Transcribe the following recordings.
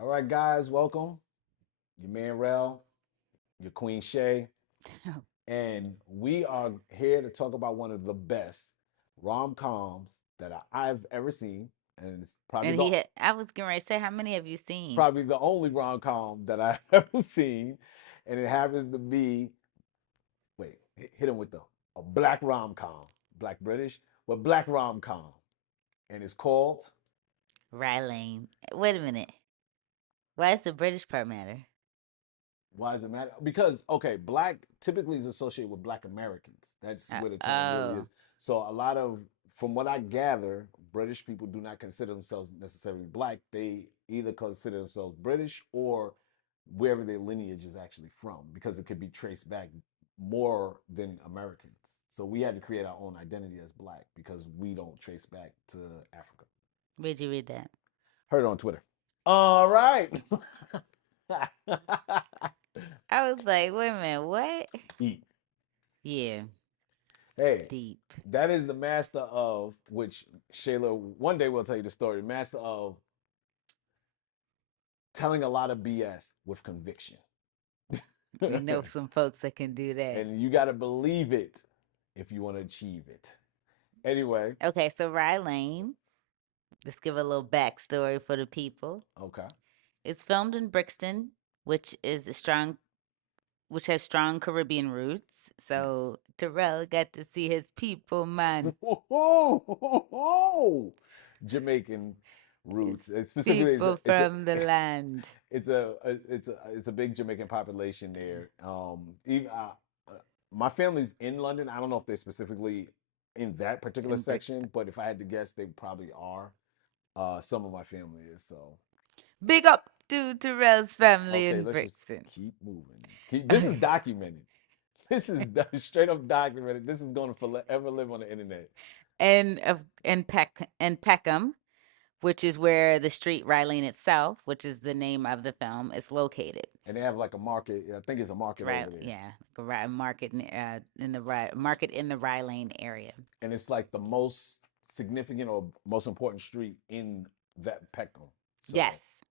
All right, guys, welcome. Your man Rell, your queen Shay, and we are here to talk about one of the best rom-coms that I've ever seen, and it's And I was getting ready to say, how many have you seen? probably the only rom-com that I've ever seen, and it happens to be wait, hit him with the a black rom-com, black British, but black rom-com, and it's called. Rye Lane. Wait a minute. Why does the British part matter? Why does it matter? Because okay, black typically is associated with black Americans. That's where the term really Oh, is. So a lot of, from what I gather, British people do not consider themselves necessarily black. They either consider themselves British or wherever their lineage is actually from, because it could be traced back more than Americans. So we had to create our own identity as black because we don't trace back to Africa. where'd you read that? Heard it on Twitter. All right. I was like, wait a minute, what? Eat. Yeah, Hey, deep. that is the master of which Shayla. One day we'll tell you the story. Master of telling a lot of BS with conviction, We know some folks that can do that. and you got to believe it if you want to achieve it. Anyway, Okay, so Rye Lane, let's give a little backstory for the people. okay. It's filmed in Brixton, which is which has strong Caribbean roots. So Terrell got to see his people, man. Jamaican His roots. It specifically, people from the land. it's a big Jamaican population there. Even my family's in London. I don't know if they're specifically in that particular In Brixton. section, but if I had to guess, they probably are. Some of my family is so. Big up to Terrell's family Okay, in let's just Brixton. keep moving. This is documented. This is straight up documented. This is going to forever live on the internet. And Peckham, which is where the street Rye Lane itself, which is the name of the film, is located. And they have like a market. I think it's a It's market right, over there, yeah, like a market in the market in the Rye Lane area. and it's like the most significant or most important street in that Peckham. Yes, So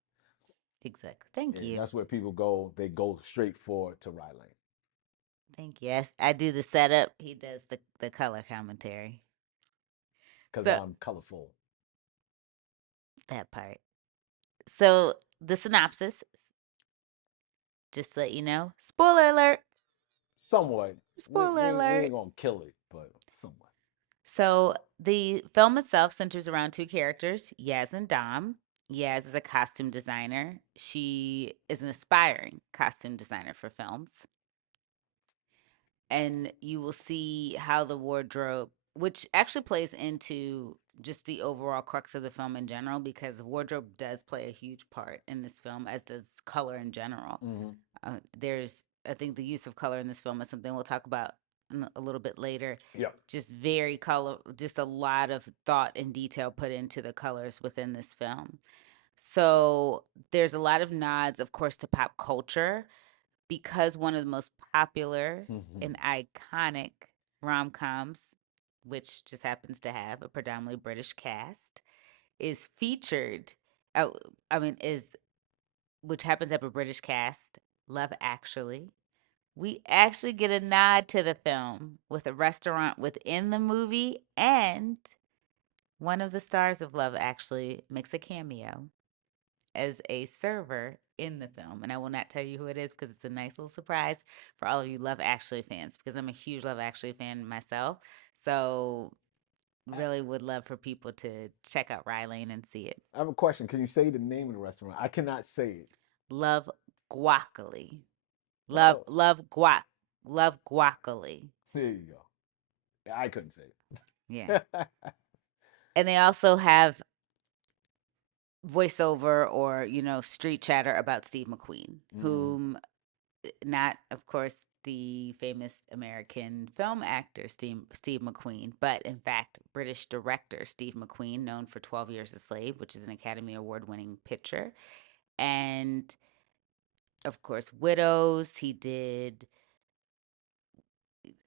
exactly. Thank yeah, you. that's where people go. They go straight for to Rye Lane Thank you. Yes, I do the setup. He does the color commentary. because So I'm colorful. that part. So the synopsis, just to let you know. Spoiler alert. Somewhat. Spoiler We alert. ain't gonna kill it, but somewhat. So the film itself centers around two characters, Yaz and Dom. Yaz is a costume designer. She is an aspiring costume designer for films. And you will see how the wardrobe, which actually plays into just the overall crux of the film in general, because the wardrobe does play a huge part in this film, as does color in general. Mm-hmm. I think the use of color in this film is something we'll talk about a little bit later. Yep. Just very color, just a lot of thought and detail put into the colors within this film. So there's a lot of nods, of course, to pop culture, because one of the most popular and iconic rom coms, which just happens to have a predominantly British cast, is featured. Uh, I mean, is which happens to have a British cast. Love Actually. We actually get a nod to the film with a restaurant within the movie, and one of the stars of Love Actually makes a cameo as a server in the film. And I will not tell you who it is because it's a nice little surprise for all of you Love Actually fans, because I'm a huge Love Actually fan myself. So really would love for people to check out Rye Lane and see it. I have a question. Can you say the name of the restaurant? I cannot say it. Love Guacamole. Oh, Love Guacamole. there you go. I couldn't say Yeah. it. And they also have voiceover or, street chatter about Steve McQueen, Mm-hmm. whom not, of course, the famous American film actor Steve McQueen, but in fact, British director Steve McQueen, known for 12 Years a Slave, which is an Academy Award winning picture. And of course, Widows. He did,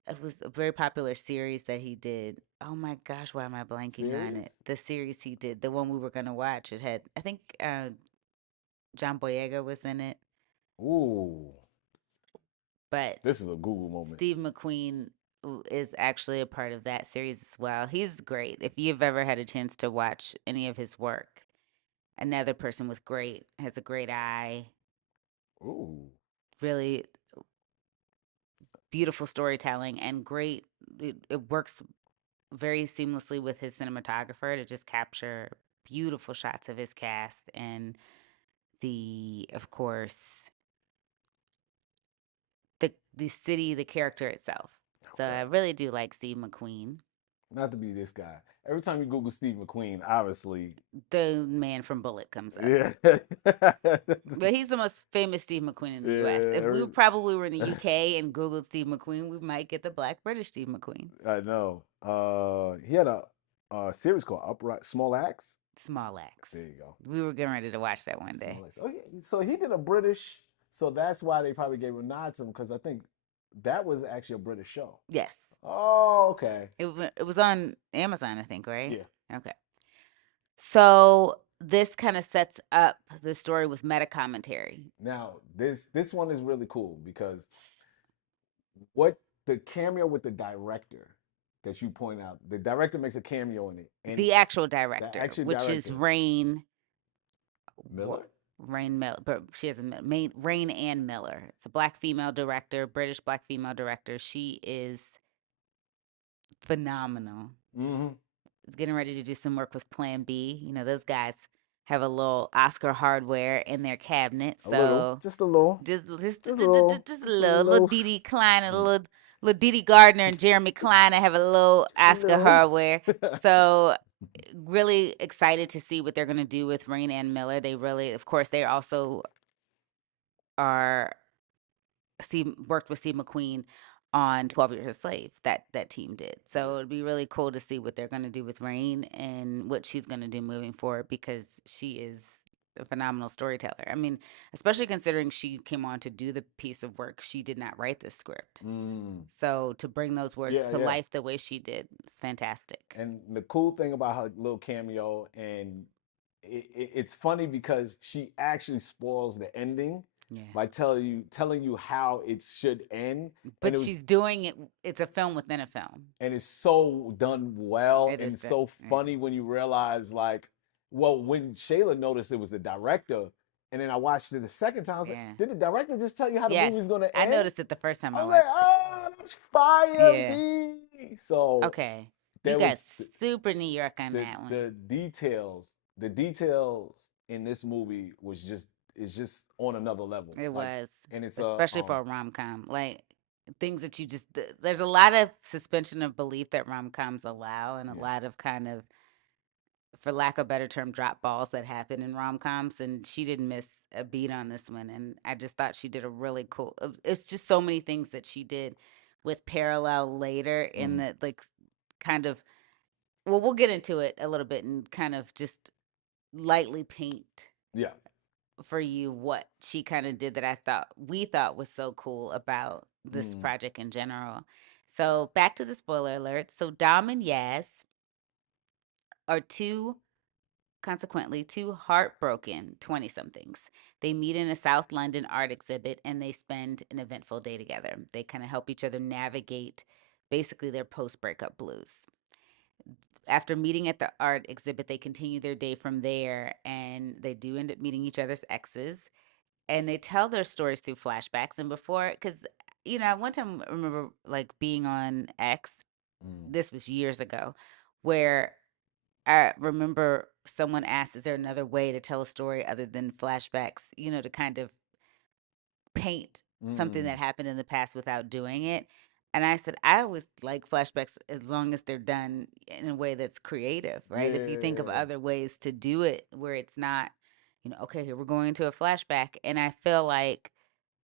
it was a very popular series that he did. Oh my gosh, why am I blanking on Serious? it? The series he did, the one we were going to watch, it had, I think, John Boyega was in it, Ooh, but this is a Google moment. Steve McQueen is actually a part of that series as well. He's great. If you've ever had a chance to watch any of his work, another person with great has a great eye, Ooh, really beautiful storytelling, and great. It works very seamlessly with his cinematographer to just capture beautiful shots of his cast and of course, the city, the character itself. So okay. I really do like Steve McQueen, Not to be this guy. Every time you Google Steve McQueen, obviously, the man from Bullet comes up. yeah, But he's the most famous Steve McQueen in the U.S. If we yeah. probably were in the UK and Googled Steve McQueen, we might get the Black British Steve McQueen. I know. He had a series called Upright Small Axe. Small Axe. There you go. We were getting ready to watch that one day. Small Axe. Okay, so he did a British. So that's why they probably gave a nod to him because I think that was actually a British show. Yes. Oh, okay. It was on Amazon, I think, right? Yeah. Okay. So this kind of sets up the story with meta commentary. Now this one is really cool because what the cameo with the director that you point out, the director makes a cameo in it, and The actual the director, actual which is director Miller. Rain Miller, but she has Rain Ann Miller. It's a black female director, British black female director. She is phenomenal. Mm-hmm. Is getting ready to do some work with Plan B. You know, those guys have a little Oscar hardware in their cabinet, A little, so just a little, just a little, just a just a little little, Dee Klein and a mm, little Dee Gardner and Jeremy Klein. I have a little just a Oscar little. hardware. So really excited to see what they're going to do with Rain Ann Miller. They really, of course, they also are Steve worked with Steve McQueen on 12 Years a Slave. That team did. So it'd be really cool to see what they're going to do with Rain and what she's going to do moving forward because she is a phenomenal storyteller. I mean, especially considering she came on to do the piece of work, she did not write the script. Mm. So to bring those words Yeah, to yeah. life the way she did is fantastic. And the cool thing about her little cameo, and it's funny because she actually spoils the ending Yeah. by telling you how it should end, and But she's doing it, it's a film within a film. it's so done well It and is it's done. so Yeah. funny when you realize like, well, when Shayla noticed it was the director, and then I watched it the second time, I was like, Yeah. did the director just tell you how the Yes. movie's gonna I end? noticed it the first time I I was like, watched it. oh, that's fire, Yeah. B. So Okay. You there got was super New York on the that one. the details, the details in this movie was just is just on another level. It Like, was, and it's a especially for a rom-com. Like things that you just there's a lot of suspension of belief that rom-coms allow and a yeah. lot of kind of for lack of a better term drop balls that happen in rom-coms and she didn't miss a beat on this one and I just thought she did a really cool it's just so many things that she did with parallel later in Mm, the like kind of well we'll get into it a little bit and kind of just lightly paint yeah. for you what she kind of did that I thought we thought was so cool about this Mm, project in general. So back to the spoiler alert. So Dom and Yaz are two heartbroken 20 somethings. They meet in a South London art exhibit and they spend an eventful day together. They kind of help each other navigate basically their post breakup blues. After meeting at the art exhibit, they continue their day from there and they do end up meeting each other's exes and they tell their stories through flashbacks. And before, because, you know, one time I remember like being on X, mm, this was years ago, where I remember someone asked, is there another way to tell a story other than flashbacks, you know, to kind of paint something mm. that happened in the past without doing it? And I said, I always like flashbacks as long as they're done in a way that's creative, right? If you think of Yeah. other ways to do it where it's not, you know, okay, here we're going into a flashback. And I feel like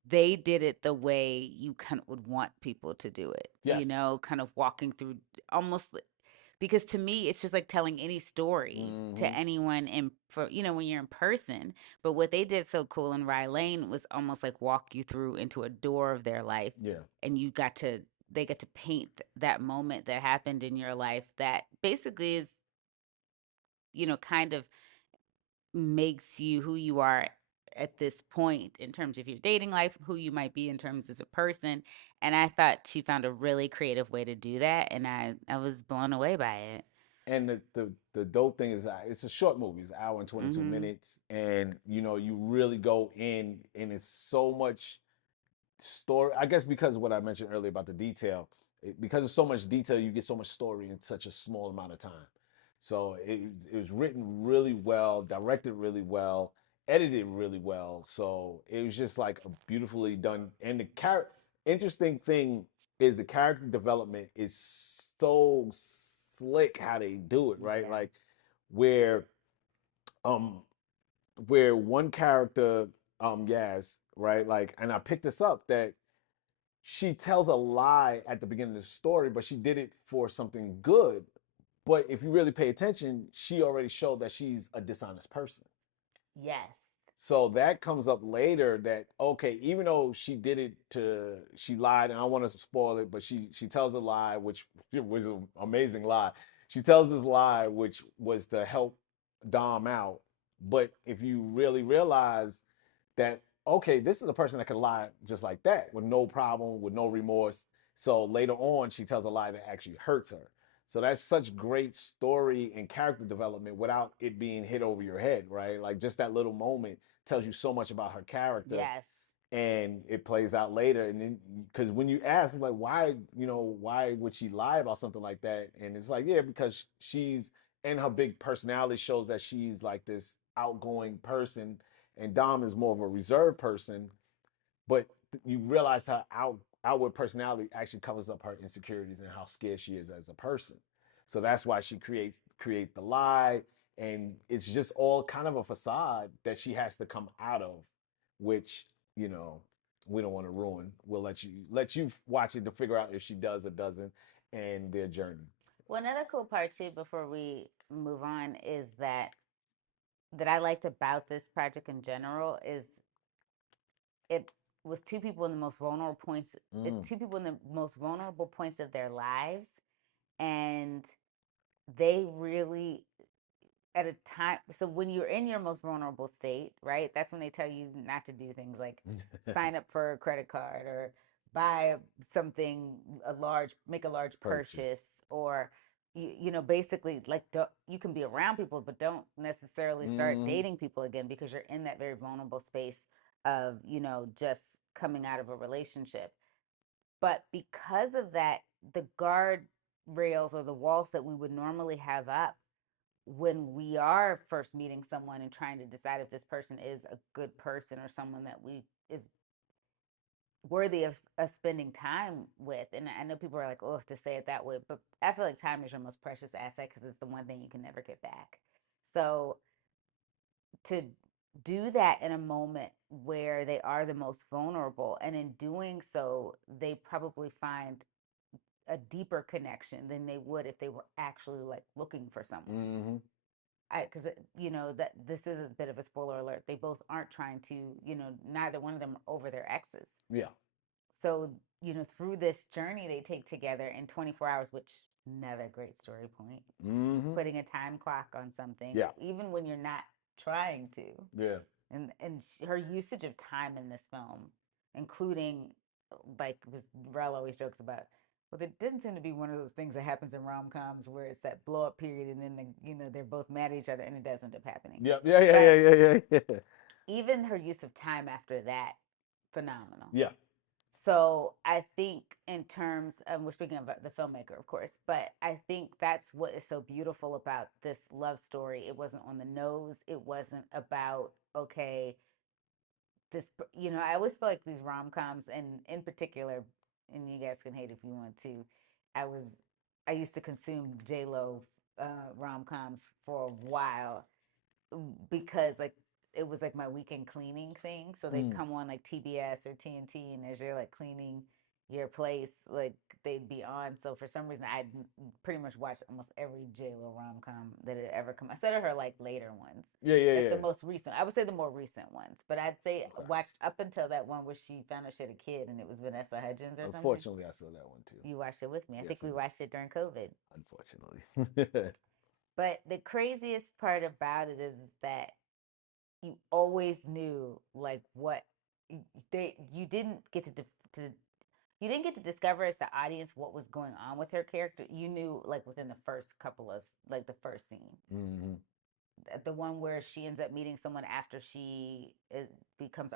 they did it the way you kind of would want people to do it, you Yes. know, kind of walking through almost because to me it's just like telling any story Mm-hmm. to anyone in for you know when you're in person. But what they did so cool in Rye Lane was almost like walk you through into a door of their life Yeah. and they get to paint that moment that happened in your life that basically is kind of makes you who you are at this point in terms of your dating life, who you might be in terms as a person. And I thought she found a really creative way to do that, and I was blown away by it. And the dope thing is that it's a short movie. It's an hour and 22 Mhm. minutes, and you really go in, and it's so much story. I guess because of what I mentioned earlier about the detail, because of so much detail, you get so much story in such a small amount of time. So it was written really well, directed really well, edited really well. So it was just like a beautifully done. And the character, interesting thing is the character development is so slick how they do it, right? Yeah. Like where um where one character Yaz, right? Like, and I picked this up that she tells a lie at the beginning of the story, but she did it for something good. But if you really pay attention, she already showed that she's a dishonest person. Yes. So that comes up later that okay, even though she did it to she lied, and I don't want to spoil it, but she tells a lie, which was an amazing lie. She tells this lie, which was to help Dom out. But if you really realize that okay, this is a person that can lie just like that with no problem, with no remorse. So later on, she tells a lie that actually hurts her. So that's such great story and character development without it being hit over your head, right? Like just that little moment tells you so much about her character, Yes. and it plays out later. And then because when you ask like why, why would she lie about something like that, and it's like yeah, because she's and her big personality shows that she's like this outgoing person, and Dom is more of a reserved person, but you realize her outward personality actually covers up her insecurities and how scared she is as a person. So that's why she create the lie, and it's just all kind of a facade that she has to come out of, which you know we don't want to ruin. We'll let you watch it to figure out if she does or doesn't, and their journey. Well, another cool part too, before we move on, is that I liked about this project in general is it was two people in the most vulnerable points. Mm. Two people in the most vulnerable points of their lives, and they really at a time. So when you're in your most vulnerable state, right? That's when they tell you not to do things like sign up for a credit card or buy something make a large Purchase. purchase, or basically like you can be around people but don't necessarily start Mm-hmm. dating people again because you're in that very vulnerable space of just coming out of a relationship. But because of that, the guard rails or the walls that we would normally have up when we are first meeting someone and trying to decide if this person is a good person or someone that we is worthy of us spending time with. And I know people are like, oh, to say it that way, but I feel like time is your most precious asset because it's the one thing you can never get back. So to do that in a moment where they are the most vulnerable, and in doing so, they probably find a deeper connection than they would if they were actually like looking for someone. Mm-hmm. Because that this is a bit of a spoiler alert. They both aren't trying to, neither one of them are over their exes. Yeah. So through this journey they take together in 24 hours, which another great story point. Mm-hmm. Putting a time clock on something, Yeah. even when you're not trying to, Yeah. and her usage of time in this film, including like was Rel always jokes about. Well, it doesn't seem to be one of those things that happens in rom-coms where it's that blow up period and then they're both mad at each other, and it doesn't end up happening. Yep. Yeah. Yeah. But Yeah. Yeah. Yeah. Yeah. even her use of time after that, phenomenal. Yeah. So I think in terms, we're speaking of the filmmaker, of course, but I think that's what is so beautiful about this love story. It wasn't on the nose. It wasn't about, okay, this, I always feel like these rom-coms, and in particular, and you guys can hate if you want to, I was, I used to consume J-Lo rom-coms for a while because like it was like my weekend cleaning thing. So they'd Mm. come on like TBS or TNT, and as you're like cleaning your place, like they'd be on. So for some reason, I pretty much watched almost every JLo rom com that had ever come. Instead of her like later ones, Yeah. Yeah. like the Yeah. most recent. I would say the more recent ones, but I'd say Okay. watched up until that one where she found out she had a kid and it was Vanessa Hudgens or something. Unfortunately, I saw that one too. You watched it with me. I Yes, think I we did. watched it during COVID. Unfortunately. But the craziest part about it is that you always knew like what they you didn't get to you didn't get to discover as the audience what was going on with her character. You knew like within the first couple of like the first scene, Mm-hmm. the one where she ends up meeting someone after becomes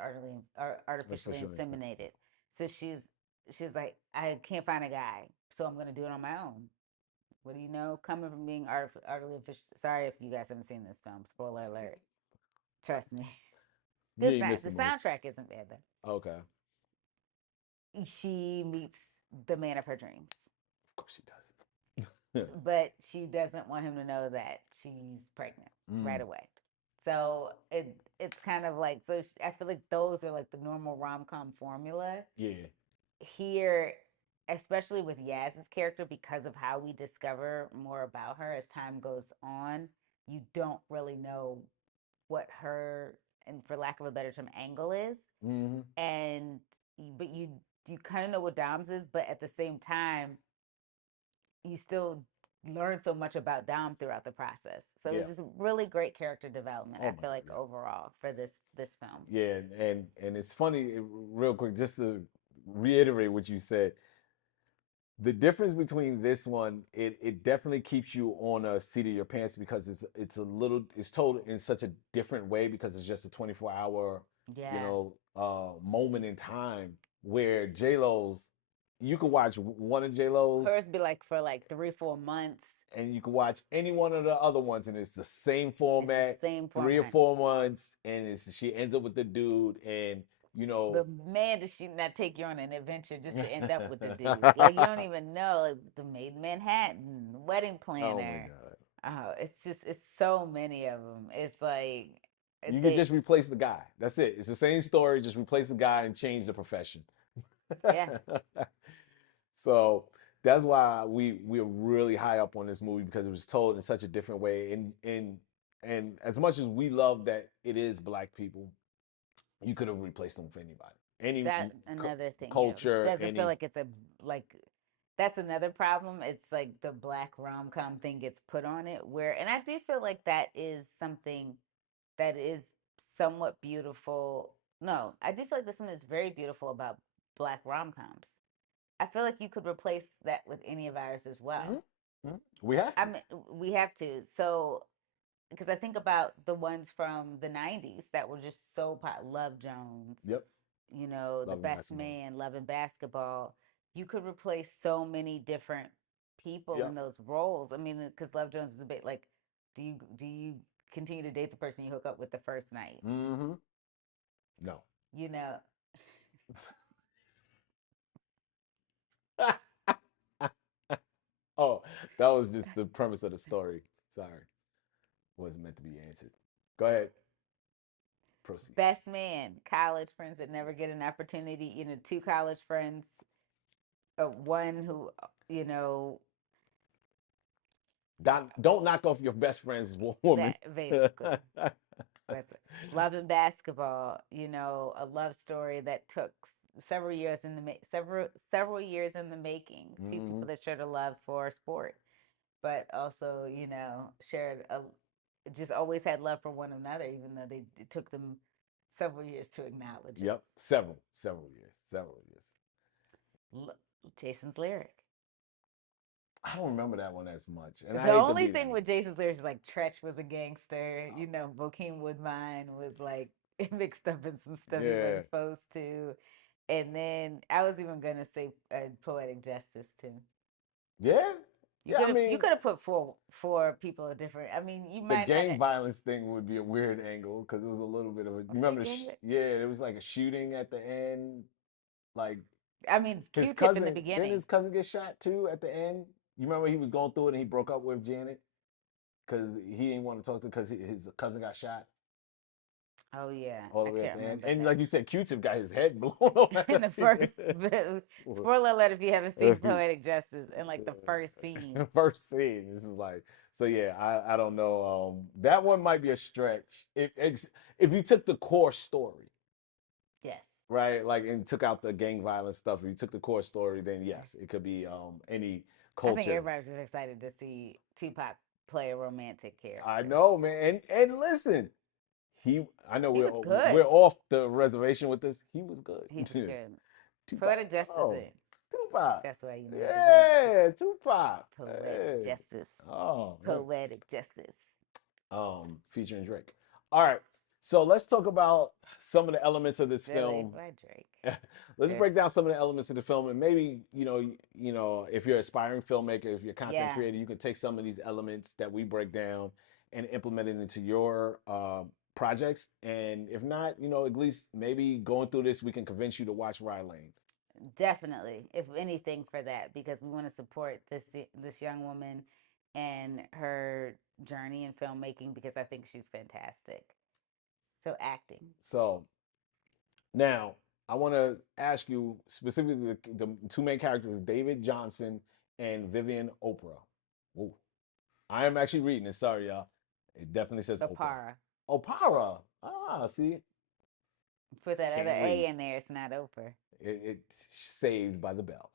artificially Official instinct. inseminated. So she's like, I can't find a guy, so I'm gonna do it on my own. What do you know? Coming from being artificial. Sorry if you guys haven't seen this film. Spoiler alert. Trust me. You Good ain't sound. The missing much. soundtrack isn't bad though. Okay. Of She meets the man of her dreams, course she does. but she doesn't want him to know that she's pregnant right Mm. away. So it's kind of like I feel like those are like the normal rom com formula Yeah. here, especially with Yaz's character, because of how we discover more about her as time goes on. You don't really know what her, and for lack of a better term, angle is, Mm-hmm. and but you kind of know what Dom's is, but at the same time, you still learn so much about Dom throughout the process. So it Yeah. was just really great character development. Oh I my feel God. like Yeah. overall for this film. Yeah, and it's funny, real quick, just to reiterate what you said. The difference between this one, it definitely keeps you on a seat of your pants because it's told in such a different way because it's just a 24-hour, Yeah, moment in time where J Lo's, you can watch one of J Lo's hers be like for like 3 4 months. and you can watch any one of the other ones and it's the same It's the format, same format. 3 or 4 months, and she ends up with the dude, and you know. But man, does she not take you on an adventure just to end up with the dude? Like you don't even know, like the Maid in Manhattan, Wedding Oh my Planner. God. Oh, it's so many of them. It's like You could they, just replace the guy. That's it. It's the same story, just replace the guy and change the profession. yeah, So that's why we're really high up on this movie because it was told in such a different way. And as much as we love that it is black people, you could have replaced them with anybody, any that another thing. Yeah, it culture, doesn't feel any. like it's a like. That's another problem. It's like the black rom com thing gets put on it, where, and I do feel like that is something that is somewhat beautiful. No, I do feel like there's something that's very beautiful about black rom coms. I feel like you could replace that with any of ours as Mhm, well. mhm. We have I to. mean, we have to. So, because I think about the ones from the 90s that were just so pop, Love Jones, Yep. The Love and Best basketball. Man, Love and Basketball. You could replace so many different people in Yep. those roles. I mean, because Love Jones is a bit like, do you continue to date the person you hook up with the first night? Mm-hmm. No. You know, Oh, that was just the premise of the story. Sorry. Wasn't meant to be answered. Go ahead. Proceed. Best Man, college friends that never get an opportunity. Two college friends, one who, you know, Don't knock off your best friend's woman. that basically. That's it. Love and Basketball, a love story that took several years in the several years in the making. Two Hmm. people that shared a love for sport, but also, shared a just always had love for one another, even though it took them several years to acknowledge it. Yep. Several years. Several years. L- Jason's lyric. I don't remember that one as much, and I The hate to only be thing that. with Jason's lyrics is like Tretch was a gangster, Bokeem Woodbine was like mixed up in some stuff he Yeah. wasn't supposed to. And then I was even gonna say poetic justice too. Yeah. You Yeah. I could have you mean, could have put four people of different. I mean, you the might not. gang violence thing would be a weird angle because it was a little bit of a. You Was he a remember? gang? Yeah, there was like a shooting at the end. Like I mean, his Q-Tip in the cousin, didn't beginning. his cousin get shot too at the end? You remember he was going through it and he broke up with Janet because he didn't want to talk to because his cousin got shot Oh yeah, all I the way at can't the end. remember And that. like you said, Q-Tip got his head blown off. In the first spoiler alert if you haven't seen Poetic Justice, in like the first scene. First scene. This is like so. Yeah, I don't know. That one might be a stretch if you took the core story, Yes. right? Like and took out the gang violence stuff. If you took the core story, then yes, it could be any I think culture. everybody was just excited to see Tupac play a romantic I character. know, man. And listen, he. I know He was we're good. off the reservation with this. He was good. He was good. Tupac. Poetic Justice Oh, in. Tupac. That's why you know he was in it. Yeah, Tupac. Poetic Hey. Justice. Oh, right. Poetic Justice. Featuring Drake. All right. So let's talk about some of the elements of this Really? film. Why Drake? Let's Good. break down some of the elements of the film, and maybe if you're an aspiring filmmaker, if you're a content Yeah, creator, you can take some of these elements that we break down and implement it into your projects. And if not, at least maybe going through this, we can convince you to watch Rye Lane. definitely. If anything for that, because we want to support this young woman and her journey in filmmaking because I think she's fantastic. So acting. So now I want to ask you specifically the two main characters, David Jonsson and Vivian Oparah. Whoa. I am actually reading it. Sorry, y'all. It definitely says Oprah. Oparah. Oparah. Ah, see, Put that other can't A read. in there. It's not Oprah. It's saved by the bell.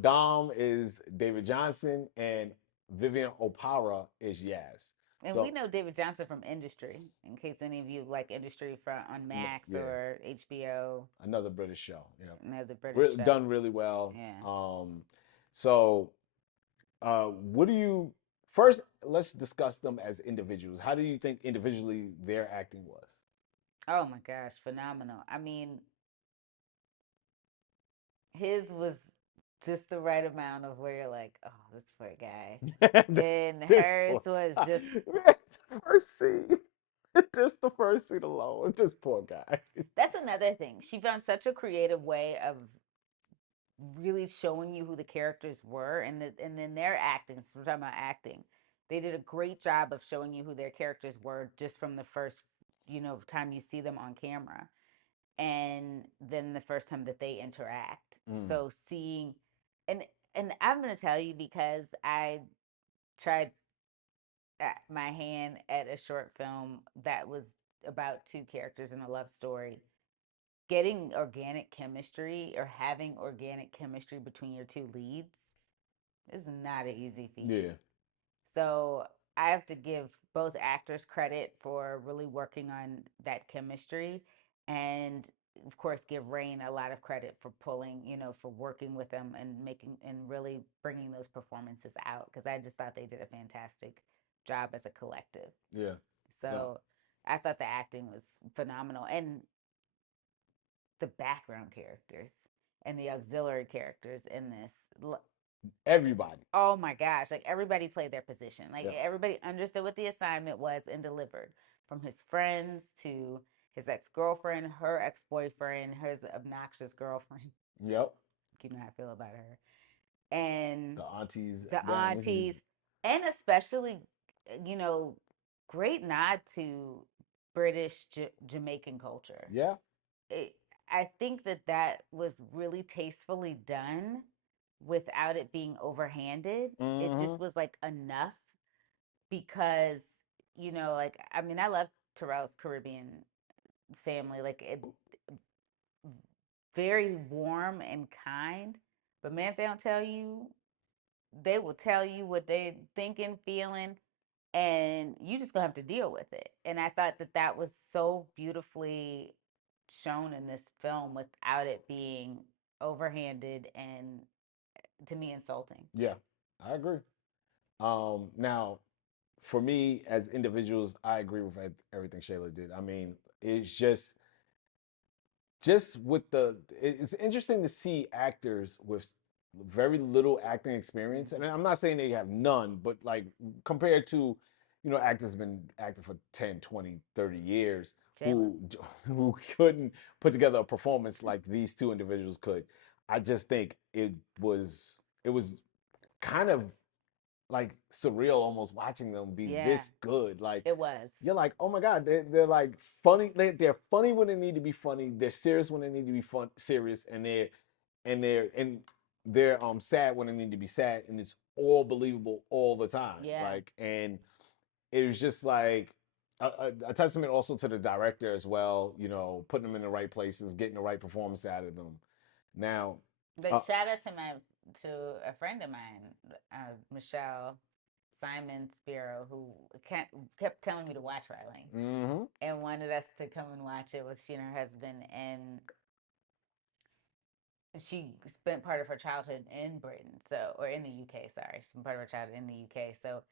Dom is David Johnson, and Vivian Oparah is Yaz. And we So know David Jonsson from Industry, in case any of you like Industry from on Max yeah, or HBO, another British show. Yeah, another British show. done really well. Yeah. So what do you first? Let's discuss them as individuals. How do you think individually their acting was? Oh my gosh, phenomenal. I mean, his was just the right amount of where you're like, oh, this poor guy. this And this hers poor was just, man, first scene. Just the first scene alone. Just poor guy. that's another thing. She found such a creative way of really showing you who the characters were and then their acting. So we're talking about acting. They did a great job of showing you who their characters were just from the first, time you see them on camera. And then the first time that they interact. Mm. So seeing and and I'm gonna tell you because I tried my hand at a short film that was about two characters in a love story. Getting organic chemistry or having organic chemistry between your two leads is not an easy feat. Yeah. So I have to give both actors credit for really working on that chemistry, and of course give Rain a lot of credit for pulling, for working with them and making and really bringing those performances out because I just thought they did a fantastic job as a collective. Yeah. No. So I thought the acting was phenomenal, and the background characters and the auxiliary characters in this, Everybody. oh my gosh, like everybody played their position. Like Yeah. everybody understood what the assignment was and delivered, from his friends to his ex-girlfriend, her ex-boyfriend, his obnoxious girlfriend. Yep. You know how I feel about her. And The aunties. the The aunties. aunties, and especially, you know, great nod to British Jamaican culture. Yeah. It, I think that was really tastefully done without it being overhanded. It Mm-hmm. just was like enough because, like, I mean, I love Terrell's Caribbean family, like, very warm and kind. But man, if they don't tell you, they will tell you what they're thinking, feeling, and you just gonna have to deal with it. And I thought that was so beautifully shown in this film without it being overhanded and, to me, insulting. Yeah. I agree. Now, for me as individuals, I agree with everything Shayla did. I mean, it's just with it's interesting to see actors with very little acting experience, Mm-hmm. and I'm not saying they have none, but like compared to actors been acting for 10, 20, 30 years Jalen. who who couldn't put together a performance like these two individuals could. I just think it was kind of like surreal almost watching them be Yeah, this good. Like it was. you're like, oh my god, they're like funny. They're funny when they need to be funny. They're serious when they need to be serious, and they're sad when they need to be sad, and it's all believable all the time. Yeah. Like, and it was just like a testament also to the director as well. Putting them in the right places, getting the right performance out of them. Now, But uh, shout out to a friend of mine, Michelle. Simon Spiro, who kept telling me to watch Rye Lane Mm-hmm. and wanted us to come and watch it with she and her husband. And she spent part of her childhood in Britain, so or in the UK. Sorry, she spent part of her childhood in the UK. So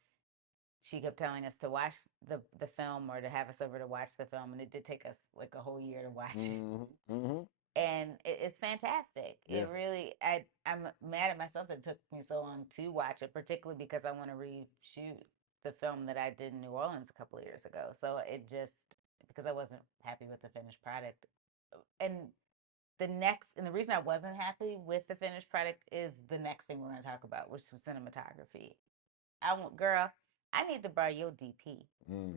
she kept telling us to watch the film or to have us over to watch the film, and it did take us like a whole year to watch it. Mm-hmm. Mm-hmm. And it's fantastic. Yeah. It really, I'm mad at myself that it took me so long to watch it, particularly because I want to reshoot the film that I did in New Orleans a couple of years ago. So it just because I wasn't happy with the finished product, and the reason I wasn't happy with the finished product is the next thing we're going to talk about, which was cinematography. Girl, I need to borrow your DP Mm.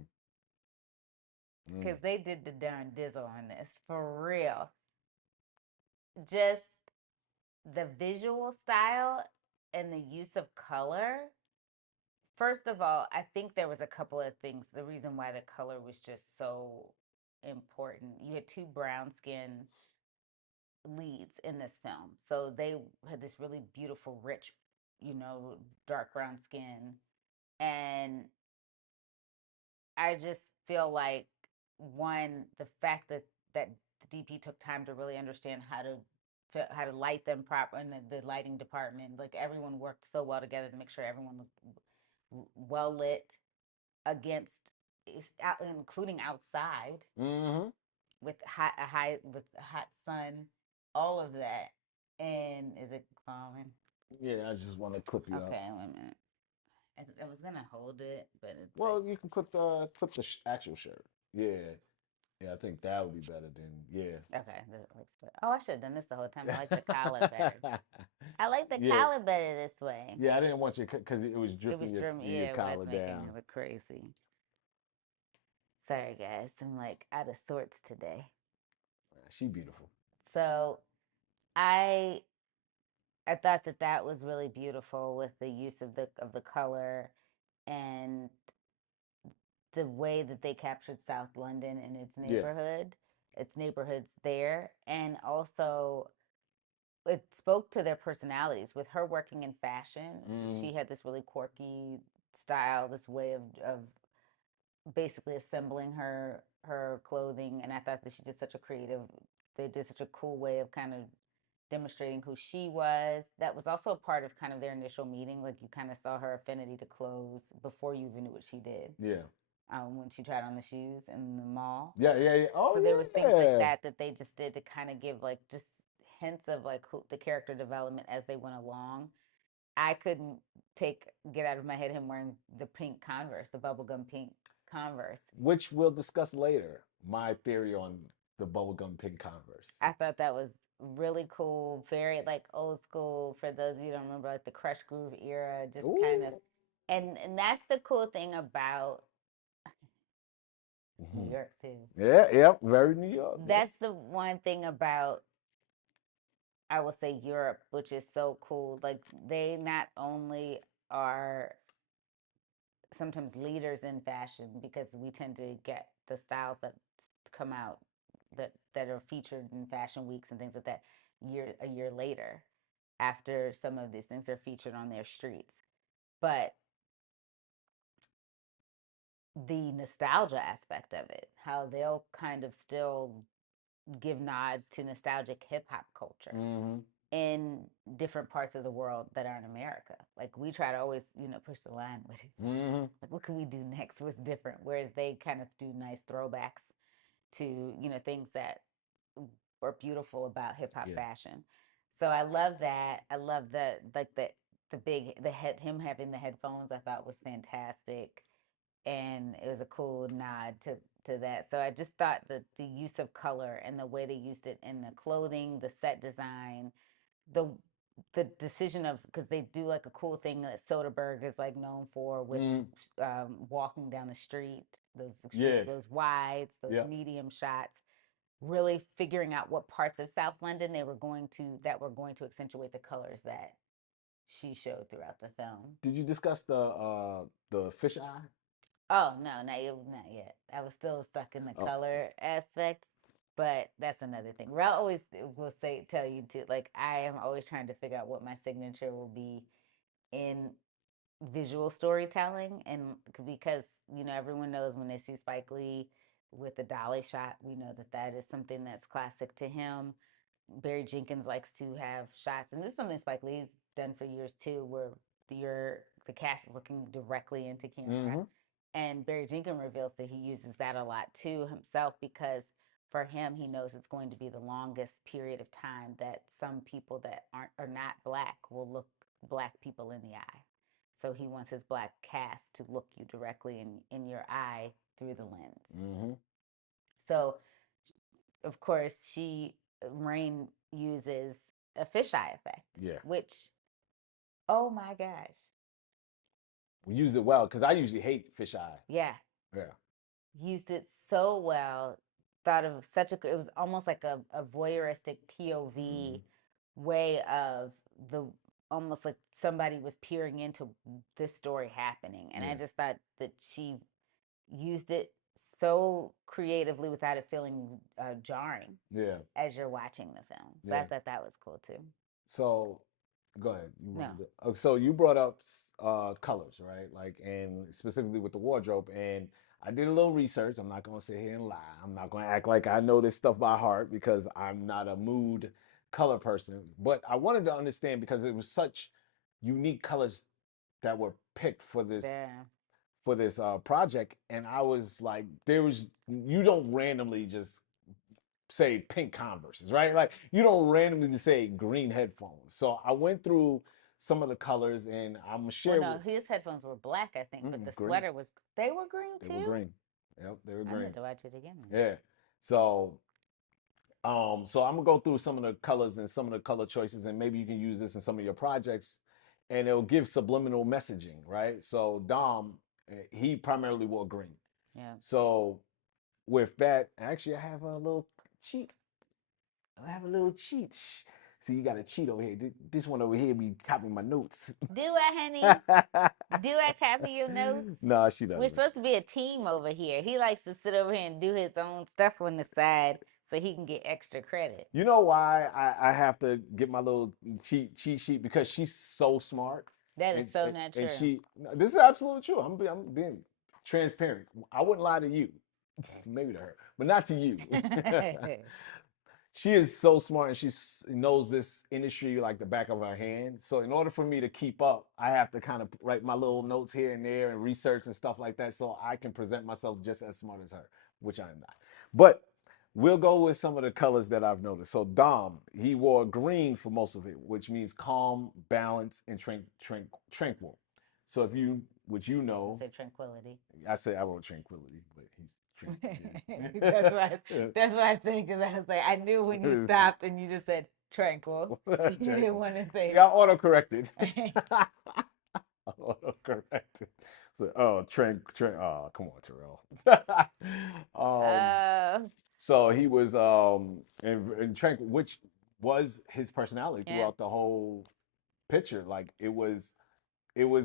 Mm. because they did the darn dizzle on this for real. Just the visual style and the use of color. First of all, I think there was a couple of things. The reason why the color was just so important. You had two brown skin leads in this film. So they had this really beautiful, rich, dark brown skin. And I just feel like the fact that the DP took time to really understand how to light them proper in the lighting department. Like everyone worked so well together to make sure everyone looked well lit against, including outside Mm-hmm. with hot sun, all of that. And is it falling? Yeah, I just want to clip you up. Okay, wait a minute. I was gonna hold it, but it's like Well, you can clip the actual shirt. Yeah. Yeah, I think that would be better than yeah. okay. That looks good. Oh, I should have done this the whole time. I like the collar better. I like the Yeah. collar better this way. Yeah, I didn't want you because it was It dripping was your yeah, it was collar making down. me look crazy. Sorry, guys. I'm like out of sorts today. She beautiful. So I I thought that was really beautiful with the use of the color and the way that they captured South London and Yeah. its neighborhoods there, and also it spoke to their personalities. With her working in fashion, Mm. she had this really quirky style, this way of basically assembling her clothing, and I thought that she did such a creative. They did such a cool way of kind of demonstrating who she was. That was also a part of kind of their initial meeting. Like you kind of saw her affinity to clothes before you even knew what she did. Yeah. When she tried on the shoes in the mall. Yeah, yeah, yeah. So Oh there was things like yeah. that they just did to kind of give like just hints of like the character development as they went along. I couldn't get out of my head him wearing the pink Converse, the bubblegum pink Converse. Which we'll discuss later. My theory on the bubblegum pink Converse. I thought that was really cool, very like old school for those of you who don't remember like the Crush Groove era, just kind of Ooh. and that's the cool thing about New Hmm. York too. Yeah, yep, very New York. Yep. That's the one thing about I will say Europe, which is so cool. Like they not only are sometimes leaders in fashion because we tend to get the styles that come out that are featured in fashion weeks and things like that a year later after some of these things are featured on their streets. But the nostalgia aspect of it, how they'll kind of still give nods to nostalgic hip hop culture Mm-hmm. in different parts of the world that aren't America. Like we try to always, push the line with it. Mm-hmm. Like what can we do next? What's different? Whereas they kind of do nice throwbacks to, things that were beautiful about hip hop Yeah. fashion. So I love that. I love the head him having the headphones I thought was fantastic. And it was a cool nod to that. So I just thought that the use of color and the way they used it in the clothing, the set design, the the decision of because they do like a cool thing that Soderbergh is like known for with Mm. walking down the street, Yeah. those wides, those Yep. medium shots, really figuring out what parts of South London were going to accentuate the colors that she showed throughout the film. Did you discuss the fisheye? Oh no, not yet. I was still stuck in the Oh. color aspect, but that's another thing. Rel always will tell you to like I am always trying to figure out what my signature will be in visual storytelling, and because everyone knows when they see Spike Lee with the dolly shot, we know that that is something that's classic to him. Barry Jenkins likes to have shots, and this is something Spike Lee's done for years too, where the cast is looking directly into camera. Mm-hmm. And Barry Jenkins reveals that he uses that a lot too himself, because for him, he knows it's going to be the longest period of time that some people that aren't or not black will look black people in the eye. So he wants his black cast to look you directly in your eye through the lens. Mm-hmm. So of course, Rain uses a fisheye effect, Yeah. which, oh my gosh, We used it well because I usually hate fisheye. yeah, Yeah. used it so well. Thought of it was almost like a voyeuristic Mm-hmm. POV way of the almost like somebody was peering into this story happening. And I Yeah. just thought that she used it so creatively without it feeling jarring Yeah. as you're watching the film. So I Yeah. thought that was cool too. So go ahead. You wanted No. to, so you brought up colors, right? Like, and specifically with the wardrobe. And I did a little research. I'm not gonna sit here and lie. I'm not gonna act like I know this stuff by heart because I'm not a mood color person. But I wanted to understand because it was such unique colors that were picked Yeah. for this project, and I was like, there was you don't randomly just say pink Converses, right? Like you don't randomly say green headphones. So I went through some of the colors, and I'm gonna Well, share no, with his headphones were black, I think, but the green. sweater was, they were green They were too? green. Yep, they were I meant green. to watch it again then. Yeah. So so I'm gonna go through some of the colors and some of the color choices, and maybe you can use this in some of your projects, and it'll give subliminal messaging, right? So Dom, he primarily wore green. Yeah. So with that, actually, I have a little cheat. I have a little cheat. See, you got a cheat over here. This one over here be copying my notes. Do I, honey? Do I copy your notes? No, she We're doesn't. supposed to be a team over here. He likes to sit over here and do his own stuff on the side so he can get extra credit. You know why I have to get my little cheat sheet because she's so smart, That is so not and true. she. No, this is absolutely true. I'm being transparent. I wouldn't lie to you, maybe to her, but not to you. She is so smart and she knows this industry like the back of her hand. So in order for me to keep up, I have to kind of write my little notes here and there and research and stuff like that so I can present myself just as smart as her, which I am not. But we'll go with some of the colors that I've noticed. So Dom, he wore green for most of it, which means calm, balance, and tranquil. So if you, which you Yes, it know, said tranquility. I say I wrote tranquility, but he's That's tranquil. why. That's why I said, because I was like, I knew when you Yeah. stopped and you just said tranquil. You didn't Tranquil. want to See, I say. auto corrected. Auto corrected. So, oh, oh, come on, Terrell. um, uh, so he was in Tranquil, which was his personality yeah. throughout the whole picture. Like it was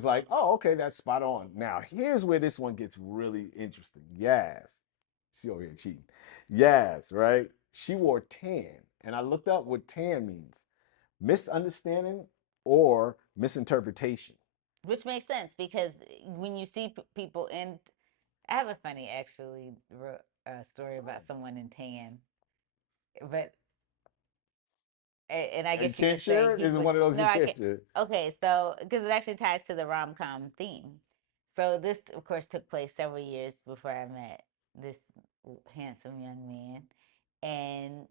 like, oh, okay, that's spot on. Now here's where this one gets really interesting. Yes, she over here cheating. Yes, right. She wore tan, and I looked up what tan means: misunderstanding or misinterpretation. Which makes sense because when you see people in, I have a funny actually story about someone in tan, but and I You guess you can't could say share it. he Is it was one of those no, you I can't can't. share? Okay, so because it actually ties to the rom-com theme. So this, of course, took place several years before I met this handsome young man, and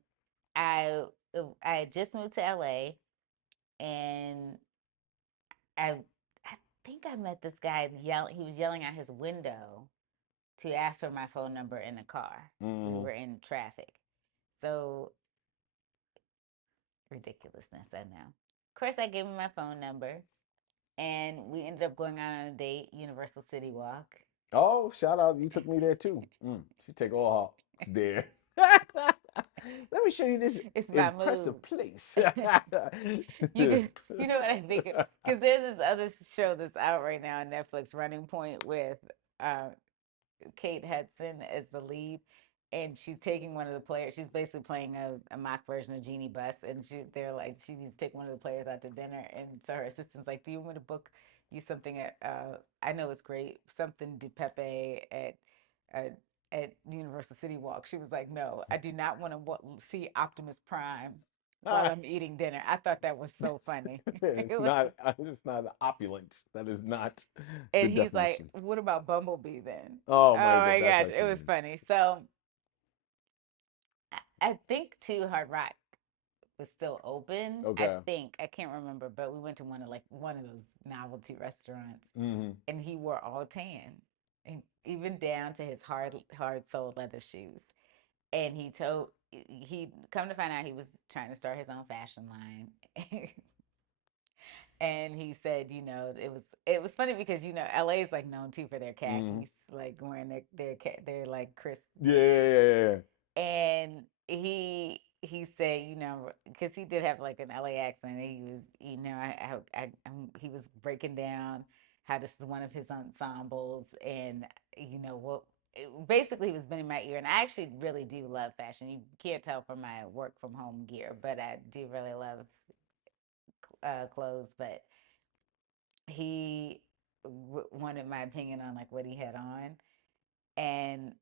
I I had just moved to LA, and I I think I met this guy he was yelling out his window to ask for my phone number in the car. We Mm-hmm. were in traffic. So ridiculousness, I know. Of course, I gave him my phone number, and we ended up going out on a date, Universal City Walk. Oh, shout out! You took me there too. She take all her there. Let me show you this It's my impressive move. place. You could, you know what I think? Because there's this other show that's out right now on Netflix, Running Point, with uh, Kate Hudson as the lead, and she's taking one of the players. She's basically playing a mock version of Jeannie Buss, and they're like, she needs to take one of the players out to dinner, and so her assistant's like, "Do you want me to book you something at I know it's great, something de Pepe at at Universal City Walk. She was like, "No, I do not want to see Optimus Prime while Ah, I'm eating dinner." I thought that was so funny. it's It was, not. It's not opulence. That is not the and he's like, definition. "What about Bumblebee then?" Oh my Oh god, my that's gosh, how it she was is. funny. So I think too Hard Rock was still open. I Okay. think I can't remember, but we went to one of those novelty restaurants, Mm-hmm. and he wore all tan, and even down to his hard soled leather shoes. And he come to find out he was trying to start his own fashion line. And he said, it was funny because LA is like known too for their Mm-hmm. khakis, like wearing their like crisp Yeah, jeans. yeah, yeah, yeah. And he said, because he did have like an LA accent. He was, he was breaking down how this is one of his ensembles, and what. Basically, he was bending my ear, and I actually really do love fashion. You can't tell from my work from home gear, but I do really love clothes. But he wanted my opinion on like what he had on, and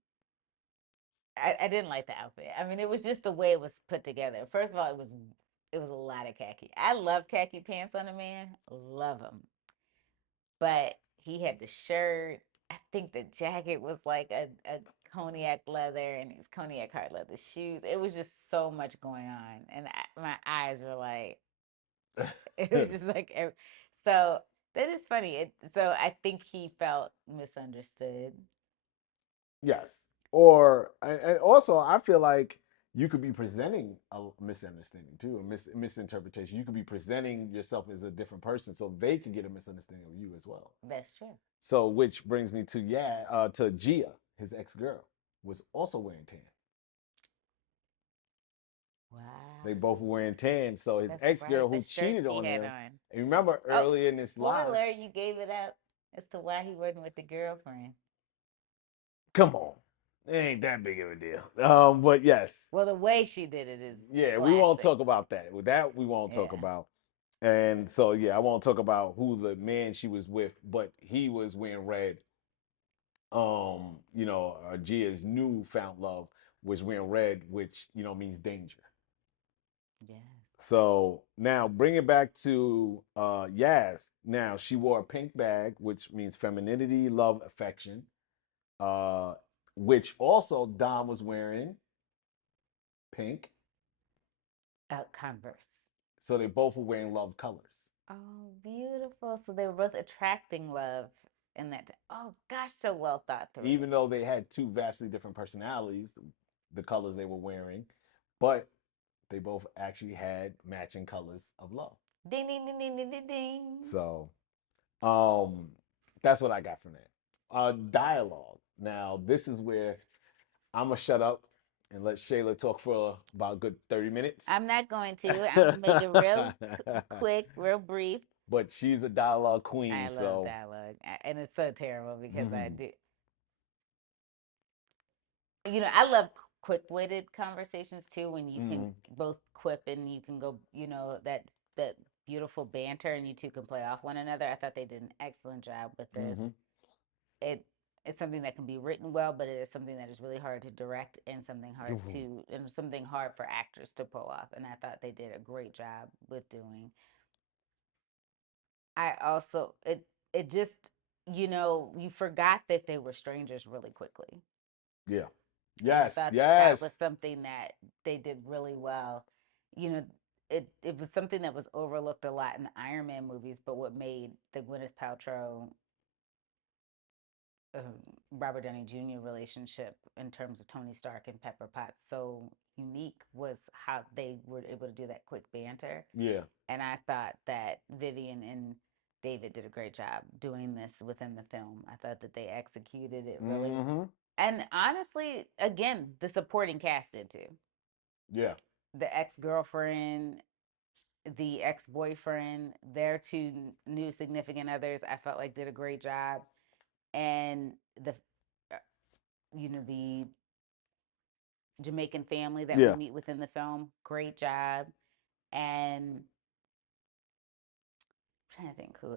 I didn't like the outfit. I mean, it was just the way it was put together. First of all, it was a lot of khaki. I love khaki pants on a man, love them, but he had the shirt. I think the jacket was like a cognac leather, and these cognac hard leather shoes. It was just so much going on, and my eyes were like, it was just like, so that is funny. So I think he felt misunderstood. Yes. Or and also I feel like you could be presenting a misunderstanding too, a misinterpretation. You could be presenting yourself as a different person, so they can get a misunderstanding of you as well. That's true. So, which brings me to to Gia, his ex girl, was also wearing tan. They Wow. both were wearing tan. So his That's ex right. girl The who shirt cheated she on had him. on. And remember Oh, early in this live, spoiler, you gave it up as to why he wasn't with the girlfriend. come on, it ain't that big of a deal. But yes, Well, the way she did it is yeah, we won't classic. talk about that. With that, we won't talk Yeah. about. And so yeah, I won't talk about who the man she was with, but he was wearing red. Gia's new found love was wearing red, which means danger. Yeah. So now bring it back to Yaz. Now she wore a pink bag, which means femininity, love, affection. Uh, which also Dom was wearing pink. Converse. So they both were wearing love colors. Oh, beautiful. So they were both attracting love in that. Oh, gosh, so well thought through. Even though they had two vastly different personalities, the colors they were wearing, but they both actually had matching colors of love. Ding, ding, ding, ding, ding, ding, ding. So um that's what I got from that. Dialogue. Now this is where I'm gonna shut up and let Shayla talk for about a good 30 minutes. I'm not going to. I'm going to make it real quick, real brief. But she's a dialogue I queen, love so dialogue. And it's so terrible because I mhm, do. I love quick-witted conversations too when you can mhm, both quip and you can go, that beautiful banter and you two can play off one another. I thought they did an excellent job with this. mhm. It it's something that can be written well, but it is something that is really hard to direct and something hard for actors to pull off. And I thought they did a great job with doing. I also it just you forgot that they were strangers really quickly. Yeah. And I Yes, thought that was yes. something that they did really well. You know, it was something that was overlooked a lot in the Iron Man movies, but what made the Gwyneth Paltrow um, Robert Downey Jr. relationship in terms of Tony Stark and Pepper Potts so unique was how they were able to do that quick banter. Yeah. And I thought that Vivian and David did a great job doing this within the film. I thought that they executed it really. Mhm. And honestly, again, the supporting cast did too. Yeah. The ex girlfriend, the ex boyfriend, their two new significant others, I felt like did a great job. And uh, the Jamaican family that we Yeah. meet within the film, great job. And I'm trying to think who.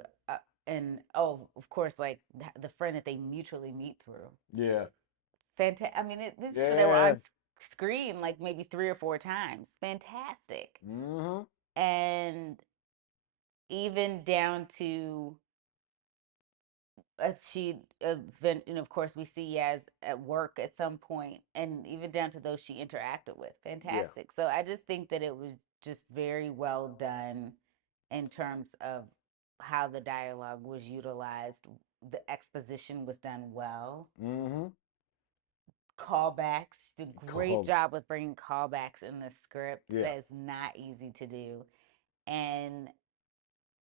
and oh, of course, like the friend that they mutually meet through. Yeah. Fantastic. I mean, these people that were Yeah. on screen like maybe 3 or 4 times. Fantastic. Mm-hmm. And even down to she event, and of course we see Yaz at work at some point, and even down to those she interacted with. Yeah. Fantastic. So I just think that it was just very well done in terms of how the dialogue was utilized. The exposition was done well. Mm-hmm. Callbacks. She did a great Cool. job with bringing callbacks in the script. Yeah. That is not easy to do. And